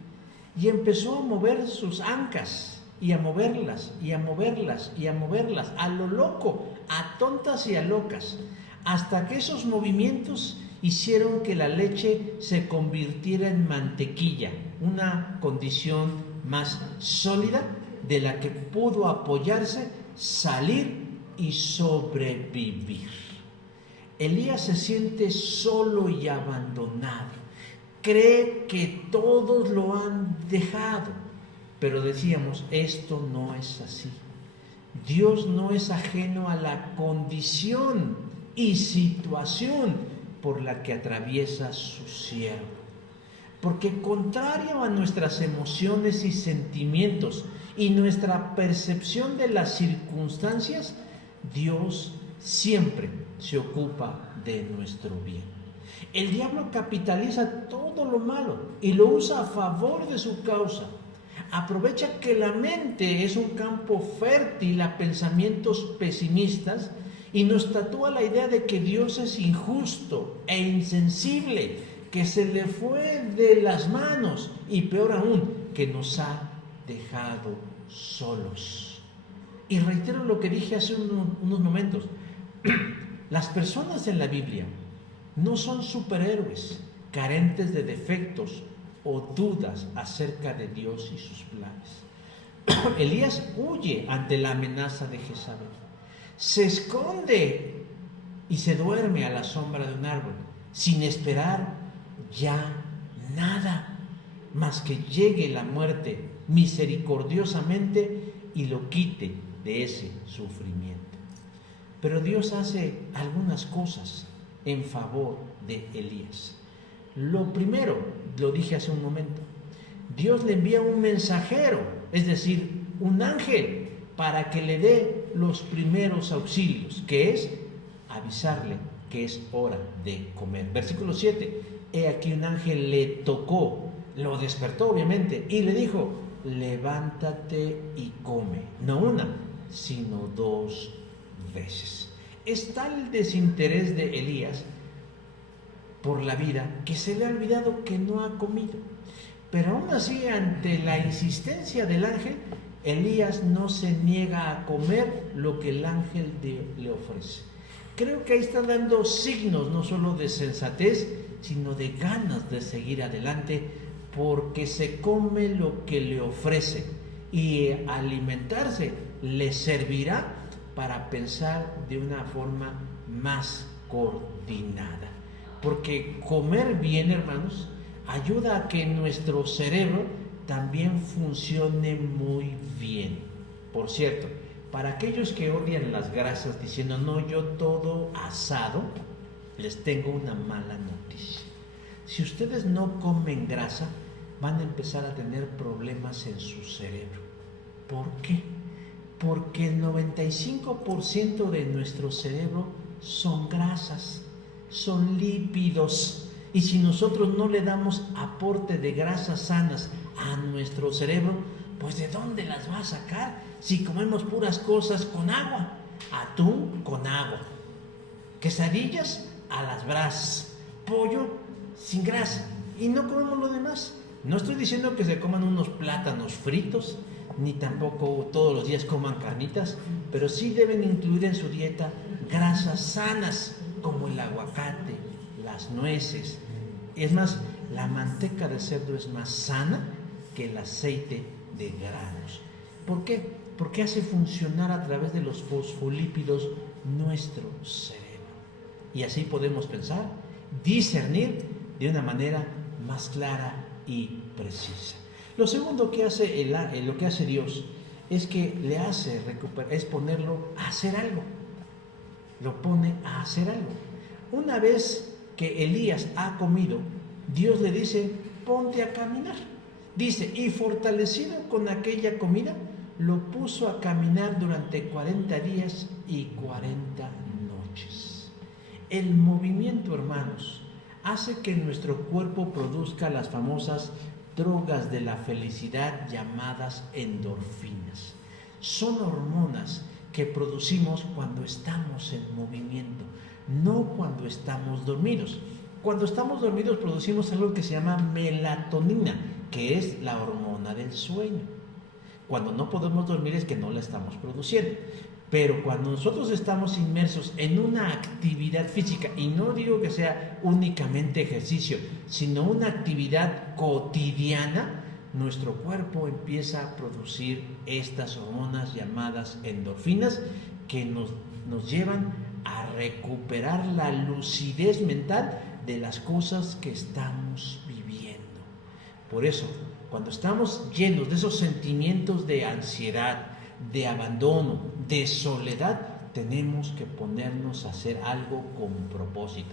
Y empezó a mover sus ancas, y a moverlas, y a moverlas, y a moverlas, a lo loco, a tontas y a locas, hasta que esos movimientos hicieron que la leche se convirtiera en mantequilla, una condición más sólida de la que pudo apoyarse, salir y sobrevivir. Elías se siente solo y abandonado. Cree que todos lo han dejado, pero decíamos, esto no es así. Dios no es ajeno a la condición y situación por la que atraviesa su siervo. Porque contrario a nuestras emociones y sentimientos y nuestra percepción de las circunstancias, Dios siempre se ocupa de nuestro bien. El diablo capitaliza todo lo malo y lo usa a favor de su causa. Aprovecha que la mente es un campo fértil a pensamientos pesimistas y nos tatúa la idea de que Dios es injusto e insensible, que se le fue de las manos y peor aún, que nos ha dejado solos. Y reitero lo que dije hace unos momentos: las personas en la Biblia no son superhéroes carentes de defectos o dudas acerca de Dios y sus planes. Elías huye ante la amenaza de Jezabel, se esconde y se duerme a la sombra de un árbol, sin esperar ya nada más que llegue la muerte misericordiosamente y lo quite de ese sufrimiento. Pero Dios hace algunas cosas en favor de Elías. Lo primero, lo dije hace un momento, Dios le envía un mensajero, es decir, un ángel, para que le dé los primeros auxilios, que es avisarle que es hora de comer. Versículo 7, he aquí un ángel le tocó, lo despertó obviamente, y le dijo: levántate y come, no una, sino 2 veces. Es tal el desinterés de Elías por la vida que se le ha olvidado que no ha comido. Pero aún así, ante la insistencia del ángel, Elías no se niega a comer lo que el ángel le ofrece. Creo que ahí está dando signos no solo de sensatez, sino de ganas de seguir adelante, porque se come lo que le ofrece y alimentarse le servirá para pensar de una forma más coordinada. Porque comer bien, hermanos, ayuda a que nuestro cerebro también funcione muy bien. Por cierto, para aquellos que odian las grasas diciendo no, yo todo asado, les tengo una mala noticia. Si ustedes no comen grasa, van a empezar a tener problemas en su cerebro. ¿Por qué? Porque el 95% de nuestro cerebro son grasas, son lípidos. Y si nosotros no le damos aporte de grasas sanas a nuestro cerebro, pues ¿de dónde las va a sacar? Si comemos puras cosas con agua, atún con agua, quesadillas a las brasas, pollo sin grasa y no comemos lo demás. No estoy diciendo que se coman unos plátanos fritos, ni tampoco todos los días coman carnitas, pero sí deben incluir en su dieta grasas sanas como el aguacate, las nueces. Es más, la manteca de cerdo es más sana que el aceite de granos. ¿Por qué? Porque hace funcionar a través de los fosfolípidos nuestro cerebro. Y así podemos pensar, discernir de una manera más clara y precisa. Lo segundo que hace lo que hace Dios es que le hace recuperar, es ponerlo a hacer algo. Lo pone a hacer algo. Una vez que Elías ha comido, Dios le dice, ponte a caminar. Dice, y fortalecido con aquella comida, lo puso a caminar durante 40 días y 40 noches. El movimiento, hermanos, hace que nuestro cuerpo produzca las famosas drogas de la felicidad llamadas endorfinas. Son hormonas que producimos cuando estamos en movimiento, no cuando estamos dormidos. Cuando estamos dormidos producimos algo que se llama melatonina, que es la hormona del sueño. Cuando no podemos dormir es que no la estamos produciendo. Pero cuando nosotros estamos inmersos en una actividad física, y no digo que sea únicamente ejercicio, sino una actividad cotidiana, nuestro cuerpo empieza a producir estas hormonas llamadas endorfinas que nos llevan a recuperar la lucidez mental de las cosas que estamos viviendo. Por eso, cuando estamos llenos de esos sentimientos de ansiedad, de abandono, de soledad, tenemos que ponernos a hacer algo con propósito.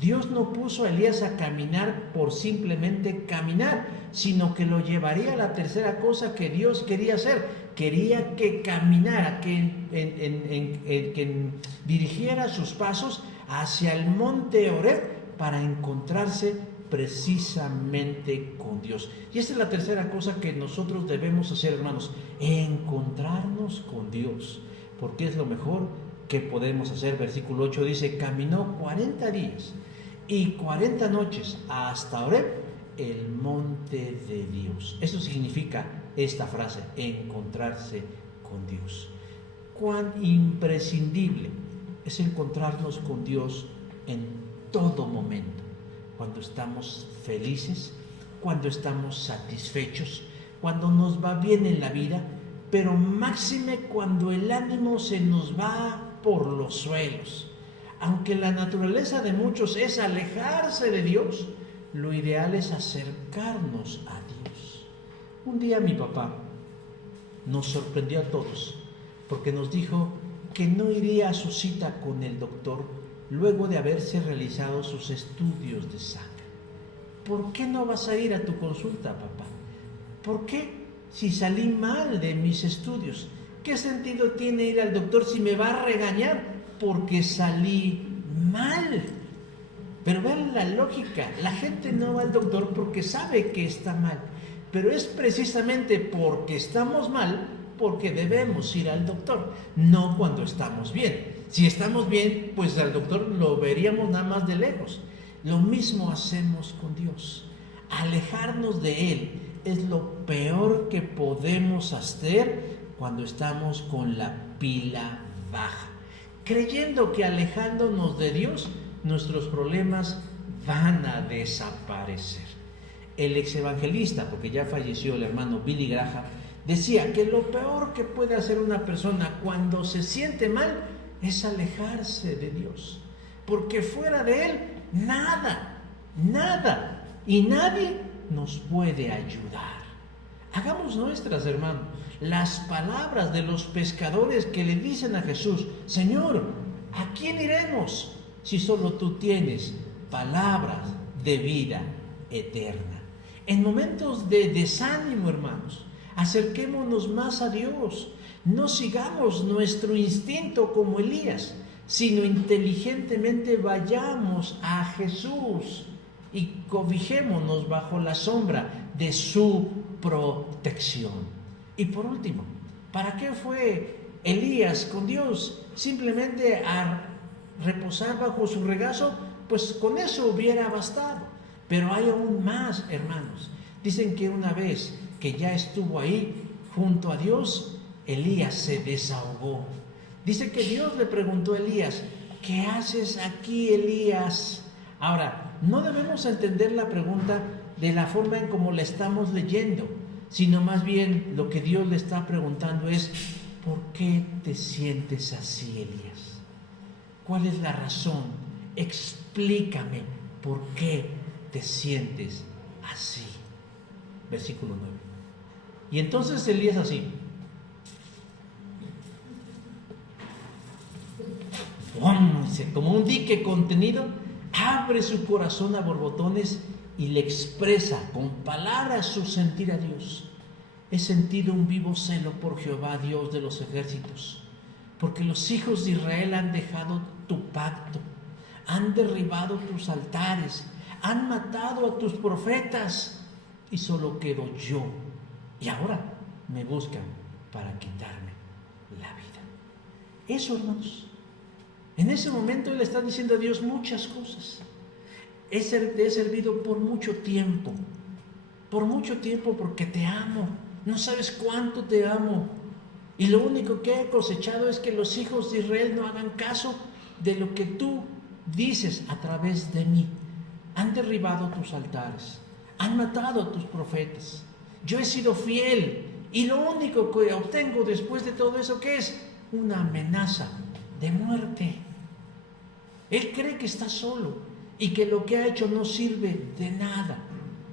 Dios no puso a Elías a caminar por simplemente caminar, sino que lo llevaría a la tercera cosa que Dios quería hacer. Quería que caminara, que dirigiera sus pasos hacia el monte Horeb para encontrarse precisamente con Dios. Y esta es la tercera cosa que nosotros debemos hacer, hermanos, encontrarnos con Dios, porque es lo mejor que podemos hacer. Versículo 8 dice, caminó 40 días y 40 noches hasta Horeb, el monte de Dios. Eso significa esta frase, encontrarse con Dios. Cuán imprescindible es encontrarnos con Dios en todo momento. Cuando estamos felices, cuando estamos satisfechos, cuando nos va bien en la vida, pero máxime cuando el ánimo se nos va por los suelos. Aunque la naturaleza de muchos es alejarse de Dios, lo ideal es acercarnos a Dios. Un día mi papá nos sorprendió a todos porque nos dijo que no iría a su cita con el doctor luego de haberse realizado sus estudios de sangre. ¿Por qué no vas a ir a tu consulta, papá? ¿Por qué? Si salí mal de mis estudios, ¿qué sentido tiene ir al doctor si me va a regañar porque salí mal? Pero vean la lógica, la gente no va al doctor porque sabe que está mal, pero es precisamente porque estamos mal porque debemos ir al doctor, no cuando estamos bien. Si estamos bien, pues al doctor lo veríamos nada más de lejos. Lo mismo hacemos con Dios. alejarnos de Él es lo peor que podemos hacer cuando estamos con la pila baja, creyendo que alejándonos de Dios nuestros problemas van a desaparecer. El ex evangelista, porque ya falleció el hermano Billy Graham, decía que lo peor que puede hacer una persona cuando se siente mal es alejarse de Dios, porque fuera de Él nada y nadie nos puede ayudar. Hagamos nuestras, hermanos, las palabras de los pescadores que le dicen a Jesús: Señor, ¿a quién iremos si solo tú tienes palabras de vida eterna? En momentos de desánimo, hermanos, acerquémonos más a Dios. No sigamos nuestro instinto como Elías, sino inteligentemente vayamos a Jesús y cobijémonos bajo la sombra de su protección. Y por último, ¿para qué fue Elías con Dios? Simplemente a reposar bajo su regazo, pues con eso hubiera bastado. Pero hay aún más, hermanos. Dicen que una vez que ya estuvo ahí junto a Dios, Elías se desahogó. Dice que Dios le preguntó a Elías: ¿qué haces aquí, Elías? Ahora, no debemos entender la pregunta de la forma en como la estamos leyendo, sino más bien lo que Dios le está preguntando es: ¿por qué te sientes así, Elías? ¿Cuál es la razón? Explícame por qué te sientes así. Versículo 9. Y entonces Elías así, como un dique contenido, abre su corazón a borbotones y le expresa con palabras su sentir a Dios. He sentido un vivo celo por Jehová, Dios de los ejércitos, porque los hijos de Israel han dejado tu pacto, han derribado tus altares, han matado a tus profetas, y solo quedo yo, y ahora me buscan para quitarme la vida. Eso, hermanos, en ese momento él está diciendo a Dios muchas cosas. Te he servido por mucho tiempo porque te amo. No sabes cuánto te amo. Y lo único que he cosechado es que los hijos de Israel no hagan caso de lo que tú dices a través de mí. Han derribado tus altares, han matado a tus profetas. Yo he sido fiel y lo único que obtengo después de todo eso, ¿qué es? Una amenaza de muerte. Él cree que está solo y que lo que ha hecho no sirve de nada,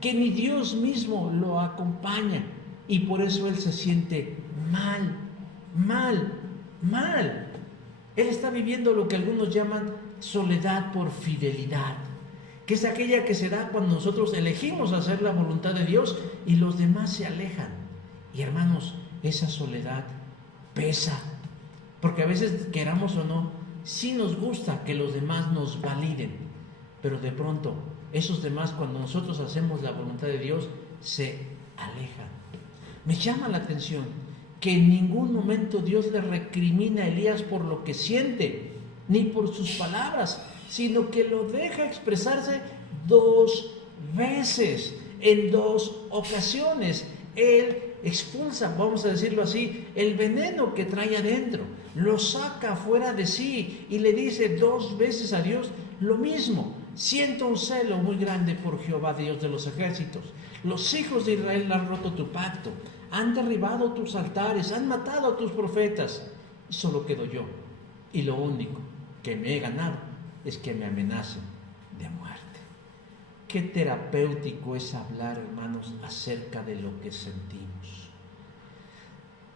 que ni Dios mismo lo acompaña, y por eso él se siente mal. Él está viviendo lo que algunos llaman soledad por fidelidad, que es aquella que se da cuando nosotros elegimos hacer la voluntad de Dios y los demás se alejan. Y hermanos, esa soledad pesa, porque a veces, queramos o no, sí nos gusta que los demás nos validen, pero de pronto esos demás, cuando nosotros hacemos la voluntad de Dios, se alejan. Me llama la atención que en ningún momento Dios le recrimina a Elías por lo que siente, ni por sus palabras, sino que lo deja expresarse 2 veces, en 2 ocasiones. Él expulsa, vamos a decirlo así, el veneno que trae adentro, lo saca fuera de sí y le dice 2 veces a Dios lo mismo: siento un celo muy grande por Jehová, Dios de los ejércitos. Los hijos de Israel han roto tu pacto, han derribado tus altares, han matado a tus profetas, y solo quedo yo, y lo único que me he ganado es que me amenacen de muerte. Qué terapéutico es hablar, hermanos, acerca de lo que sentimos.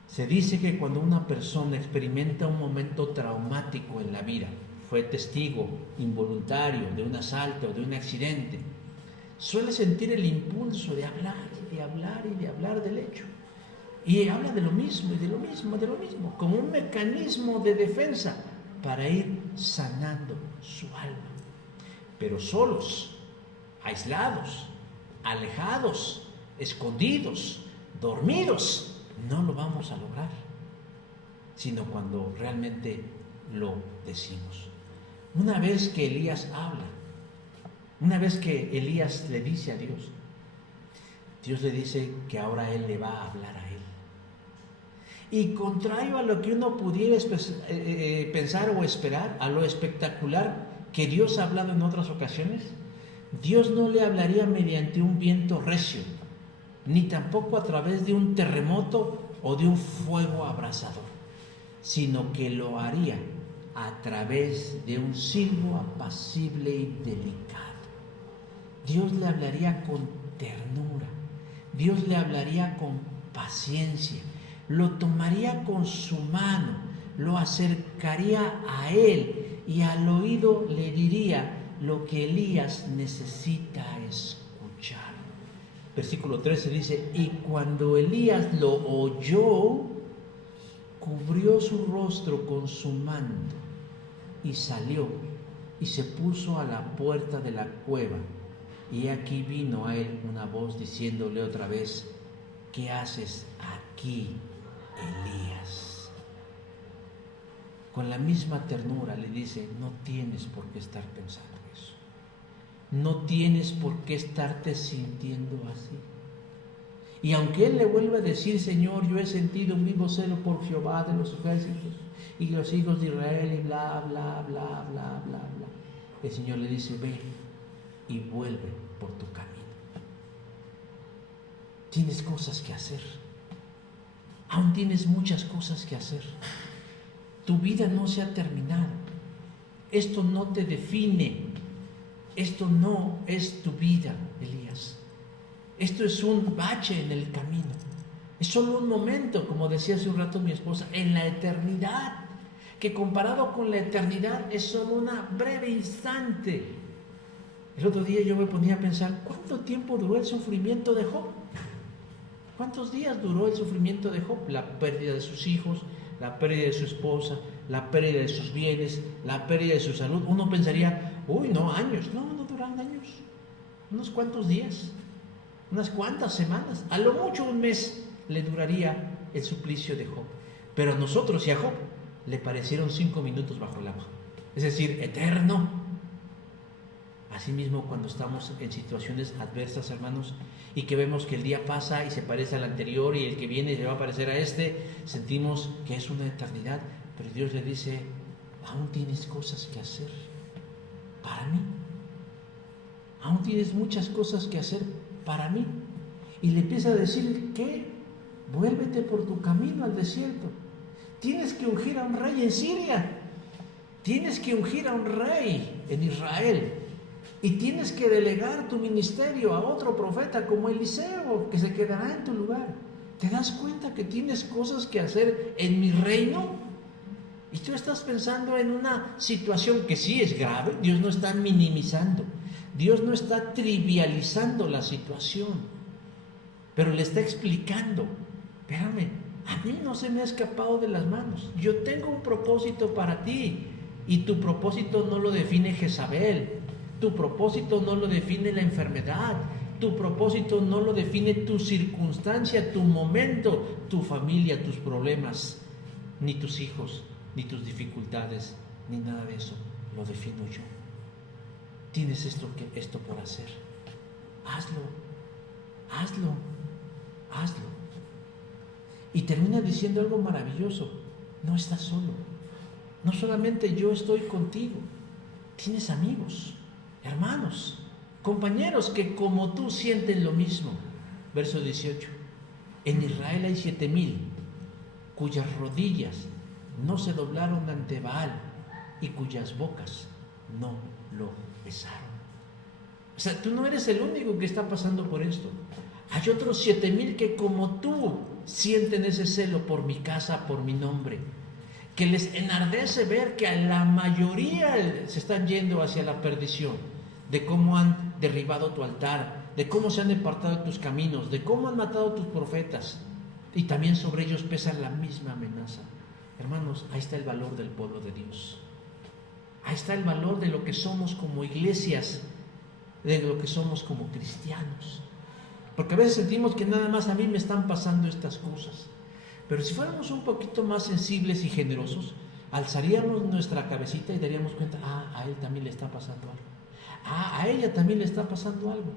Se dice que cuando una persona experimenta un momento traumático en la vida, fue testigo involuntario de un asalto o de un accidente, suele sentir el impulso de hablar del hecho. Y habla de lo mismo, como un mecanismo de defensa para ir sanando su alma. Pero solos, aislados, alejados, escondidos, dormidos, no lo vamos a lograr, sino cuando realmente lo decimos. Una vez que Elías habla, una vez que Elías le dice a Dios: Dios le dice que ahora Él le va a hablar a él. Y contrario a lo que uno pudiera pensar o esperar, a lo espectacular que Dios ha hablado en otras ocasiones, Dios no le hablaría mediante un viento recio, ni tampoco a través de un terremoto o de un fuego abrasador, sino que lo haría a través de un silbo apacible y delicado. Dios le hablaría con ternura, Dios le hablaría con paciencia, lo tomaría con su mano, lo acercaría a él y al oído le diría lo que Elías necesita escuchar. Versículo 13 dice: y cuando Elías lo oyó, cubrió su rostro con su manto y salió y se puso a la puerta de la cueva. Y aquí vino a él una voz diciéndole otra vez: ¿qué haces aquí, Elías? Con la misma ternura le dice: no tienes por qué estar pensando eso, no tienes por qué estarte sintiendo así. Y aunque él le vuelve a decir: Señor, yo he sentido un vivo celo por Jehová de los ejércitos y los hijos de Israel, y bla, bla, bla, bla, bla, bla, el Señor le dice: ve y vuelve por tu camino. Tienes cosas que hacer, aún tienes muchas cosas que hacer. Tu vida no se ha terminado. Esto no te define. Esto no es tu vida, Elías. Esto es un bache en el camino. Es solo un momento, como decía hace un rato mi esposa, en la eternidad, que comparado con la eternidad es solo una breve instante. El otro día yo me ponía a pensar: ¿cuánto tiempo duró el sufrimiento de Job? ¿Cuántos días duró el sufrimiento de Job? La pérdida de sus hijos, la pérdida de su esposa, la pérdida de sus bienes, la pérdida de su salud. Uno pensaría: uy, no, años. No duran años. Unos cuantos días, unas cuantas semanas, a lo mucho un mes le duraría el suplicio de Job. Pero a nosotros y a Job le parecieron 5 minutos bajo el agua, es decir, eterno. Asimismo, cuando estamos en situaciones adversas, hermanos, y que vemos que el día pasa y se parece al anterior y el que viene se va a parecer a este, sentimos que es una eternidad, pero Dios le dice: aún tienes cosas que hacer para mí, aún tienes muchas cosas que hacer para mí. Y le empieza a decir: ¿qué? Vuélvete por tu camino al desierto. Tienes que ungir a un rey en Siria, tienes que ungir a un rey en Israel, y tienes que delegar tu ministerio a otro profeta como Eliseo, que se quedará en tu lugar. ¿Te das cuenta que tienes cosas que hacer en mi reino? Y tú estás pensando en una situación que sí es grave. Dios no está minimizando, Dios no está trivializando la situación, pero le está explicando: espérame, a mí no se me ha escapado de las manos. Yo tengo un propósito para ti, y tu propósito no lo define Jezabel. Tu propósito no lo define la enfermedad, tu propósito no lo define tu circunstancia, tu momento, tu familia, tus problemas, ni tus hijos, ni tus dificultades, ni nada de eso. Lo defino yo. Tienes esto por hacer. Hazlo. Y termina diciendo algo maravilloso: no estás solo. No solamente yo estoy contigo, tienes amigos, hermanos, compañeros que como tú sienten lo mismo. Verso 18: en Israel hay 7,000 cuyas rodillas no se doblaron ante Baal y cuyas bocas no lo besaron. O sea, tú no eres el único que está pasando por esto. Hay otros 7,000 que como tú sienten ese celo por mi casa, por mi nombre, que les enardece ver que a la mayoría se están yendo hacia la perdición, de cómo han derribado tu altar, de cómo se han apartado de tus caminos, de cómo han matado a tus profetas, y también sobre ellos pesa la misma amenaza. Hermanos, ahí está el valor del pueblo de Dios, ahí está el valor de lo que somos como iglesias, de lo que somos como cristianos, porque a veces sentimos que nada más a mí me están pasando estas cosas. Pero si fuéramos un poquito más sensibles y generosos, alzaríamos nuestra cabecita y daríamos cuenta: a él también le está pasando algo. A ella también le está pasando algo.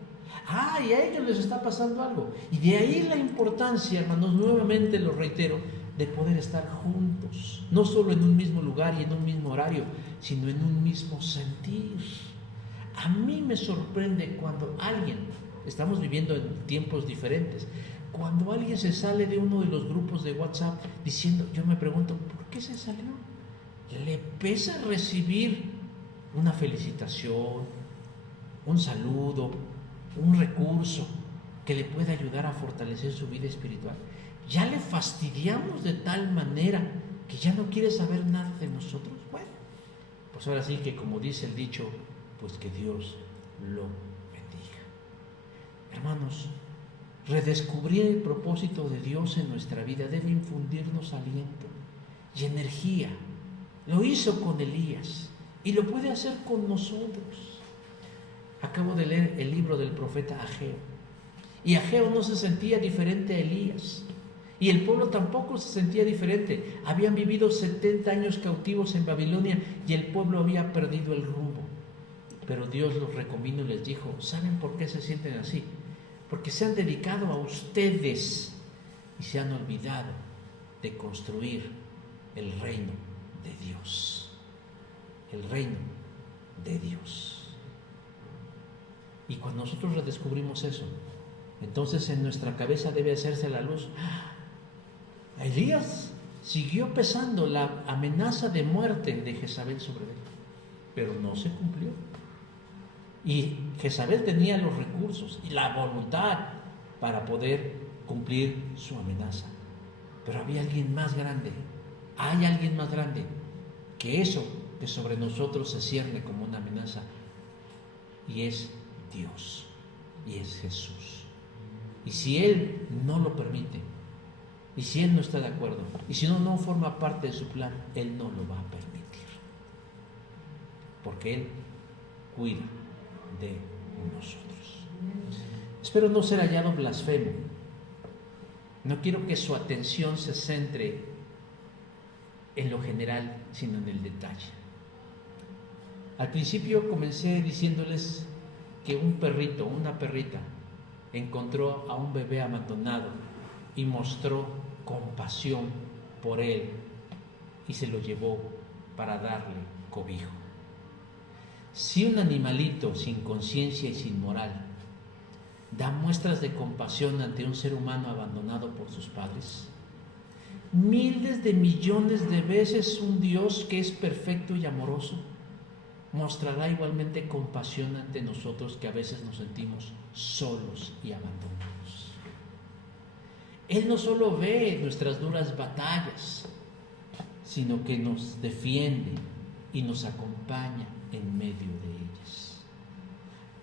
Y a ellos les está pasando algo. Y de ahí la importancia, hermanos, nuevamente lo reitero, de poder estar juntos, no solo en un mismo lugar y en un mismo horario, sino en un mismo sentir. A mí me sorprende cuando alguien, estamos viviendo en tiempos diferentes, cuando alguien se sale de uno de los grupos de WhatsApp diciendo, yo me pregunto, ¿por qué se salió? ¿Le pesa recibir una felicitación, un saludo, un recurso que le pueda ayudar a fortalecer su vida espiritual? ¿Ya le fastidiamos de tal manera que ya no quiere saber nada de nosotros? Bueno, pues ahora sí que, como dice el dicho, pues que Dios lo bendiga. Hermanos, redescubrir el propósito de Dios en nuestra vida debe infundirnos aliento y energía. Lo hizo con Elías y lo puede hacer con nosotros. Acabo de leer el libro del profeta Ageo, y Ageo no se sentía diferente a Elías, y el pueblo tampoco se sentía diferente. Habían vivido 70 años cautivos en Babilonia y el pueblo había perdido el rumbo. Pero Dios los recomendó y les dijo, ¿saben por qué se sienten así? Porque se han dedicado a ustedes y se han olvidado de construir el reino de Dios. El reino de Dios. Y cuando nosotros redescubrimos eso, entonces en nuestra cabeza debe hacerse la luz. Elías siguió pesando la amenaza de muerte de Jezabel sobre él, pero no se cumplió. Y Jezabel tenía los recursos y la voluntad para poder cumplir su amenaza. Pero había alguien más grande, hay alguien más grande que eso que sobre nosotros se cierne como una amenaza, y es Dios, y es Jesús. Y si Él no lo permite, y si Él no está de acuerdo, y si no forma parte de su plan, Él no lo va a permitir, porque Él cuida de nosotros. Espero no ser hallado blasfemo. No quiero que su atención se centre en lo general, sino en el detalle. Al principio comencé diciéndoles que un perrito, una perrita, encontró a un bebé abandonado y mostró compasión por él y se lo llevó para darle cobijo. Si un animalito sin conciencia y sin moral da muestras de compasión ante un ser humano abandonado por sus padres, miles de millones de veces un Dios que es perfecto y amoroso mostrará igualmente compasión ante nosotros, que a veces nos sentimos solos y abandonados. Él no solo ve nuestras duras batallas, sino que nos defiende y nos acompaña en medio de ellas.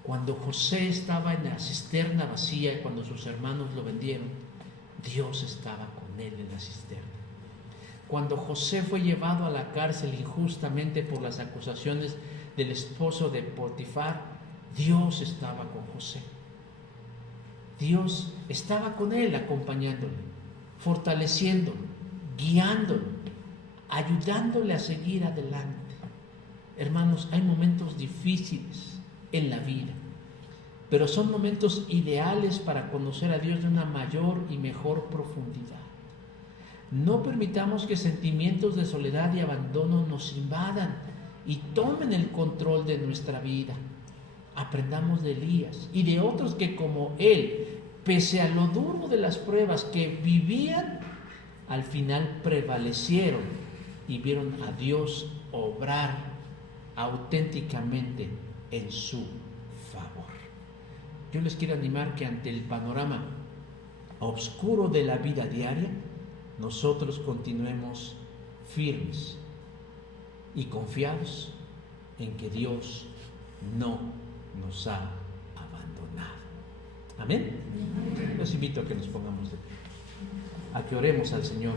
Cuando José estaba en la cisterna vacía y cuando sus hermanos lo vendieron, Dios estaba con él en la cisterna. Cuando José fue llevado a la cárcel injustamente por las acusaciones del esposo de Potifar, Dios estaba con José. Dios estaba con él, acompañándole, fortaleciéndolo, guiándolo, ayudándole a seguir adelante. Hermanos, hay momentos difíciles en la vida, pero son momentos ideales para conocer a Dios de una mayor y mejor profundidad. No permitamos que sentimientos de soledad y abandono nos invadan y tomen el control de nuestra vida. Aprendamos de Elías y de otros que, como él, pese a lo duro de las pruebas que vivían, al final prevalecieron y vieron a Dios obrar auténticamente en su favor. Yo les quiero animar que ante el panorama oscuro de la vida diaria, nosotros continuemos firmes y confiados en que Dios no nos ha abandonado. Amén. Los invito a que nos pongamos de pie, a que oremos al Señor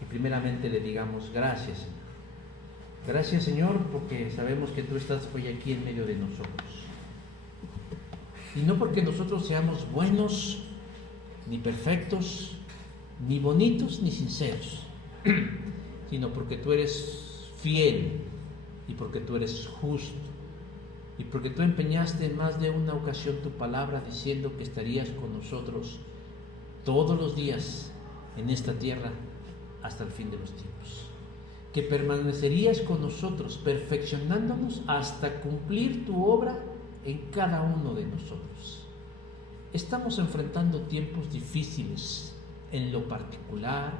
y primeramente le digamos gracias, Señor. Gracias, Señor, porque sabemos que tú estás hoy aquí en medio de nosotros. Y no porque nosotros seamos buenos, ni perfectos, ni bonitos, ni sinceros, sino porque tú eres fiel y porque tú eres justo y porque tú empeñaste en más de una ocasión tu palabra diciendo que estarías con nosotros todos los días en esta tierra hasta el fin de los tiempos, que permanecerías con nosotros perfeccionándonos hasta cumplir tu obra en cada uno de nosotros. Estamos enfrentando tiempos difíciles en lo particular,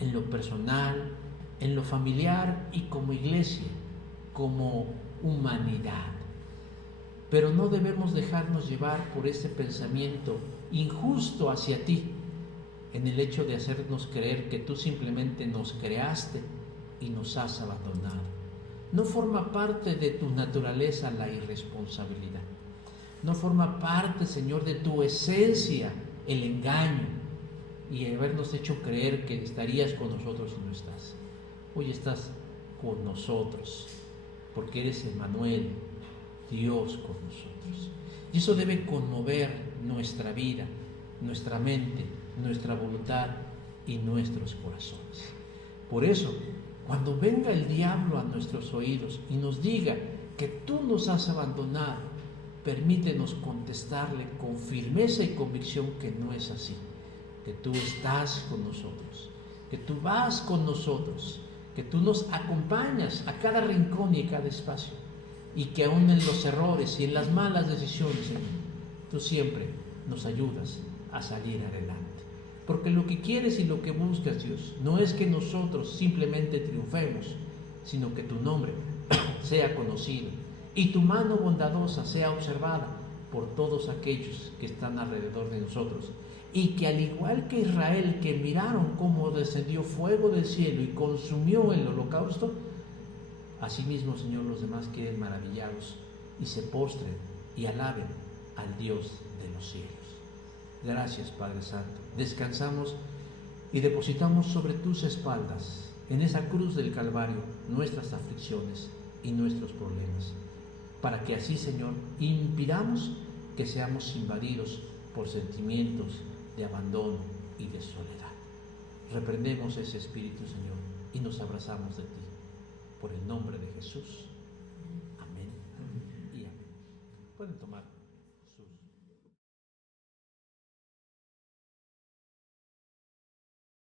en lo personal, en lo familiar y como iglesia, como humanidad. Pero no debemos dejarnos llevar por ese pensamiento injusto hacia ti, en el hecho de hacernos creer que tú simplemente nos creaste y nos has abandonado. No forma parte de tu naturaleza la irresponsabilidad. No forma parte, Señor, de tu esencia el engaño y habernos hecho creer que estarías con nosotros y no estás. Hoy estás con nosotros, porque eres Emmanuel, Dios con nosotros. Y eso debe conmover nuestra vida, nuestra mente, nuestra voluntad y nuestros corazones. Por eso, cuando venga el diablo a nuestros oídos y nos diga que tú nos has abandonado, permítenos contestarle con firmeza y convicción que no es así, que tú estás con nosotros, que tú vas con nosotros, que tú nos acompañas a cada rincón y a cada espacio, y que aún en los errores y en las malas decisiones, Señor, tú siempre nos ayudas a salir adelante. Porque lo que quieres y lo que buscas, Dios, no es que nosotros simplemente triunfemos, sino que tu nombre sea conocido y tu mano bondadosa sea observada por todos aquellos que están alrededor de nosotros, y que al igual que Israel, que miraron cómo descendió fuego del cielo y consumió el holocausto, asimismo, Señor, los demás queden maravillados y se postren y alaben al Dios de los cielos. Gracias, Padre Santo. Descansamos y depositamos sobre tus espaldas, en esa cruz del Calvario, nuestras aflicciones y nuestros problemas, para que así, Señor, impidamos que seamos invadidos por sentimientos de abandono y de soledad. Reprendemos ese espíritu, Señor, y nos abrazamos de ti. Por el nombre de Jesús. Amén y amén. Pueden tomar.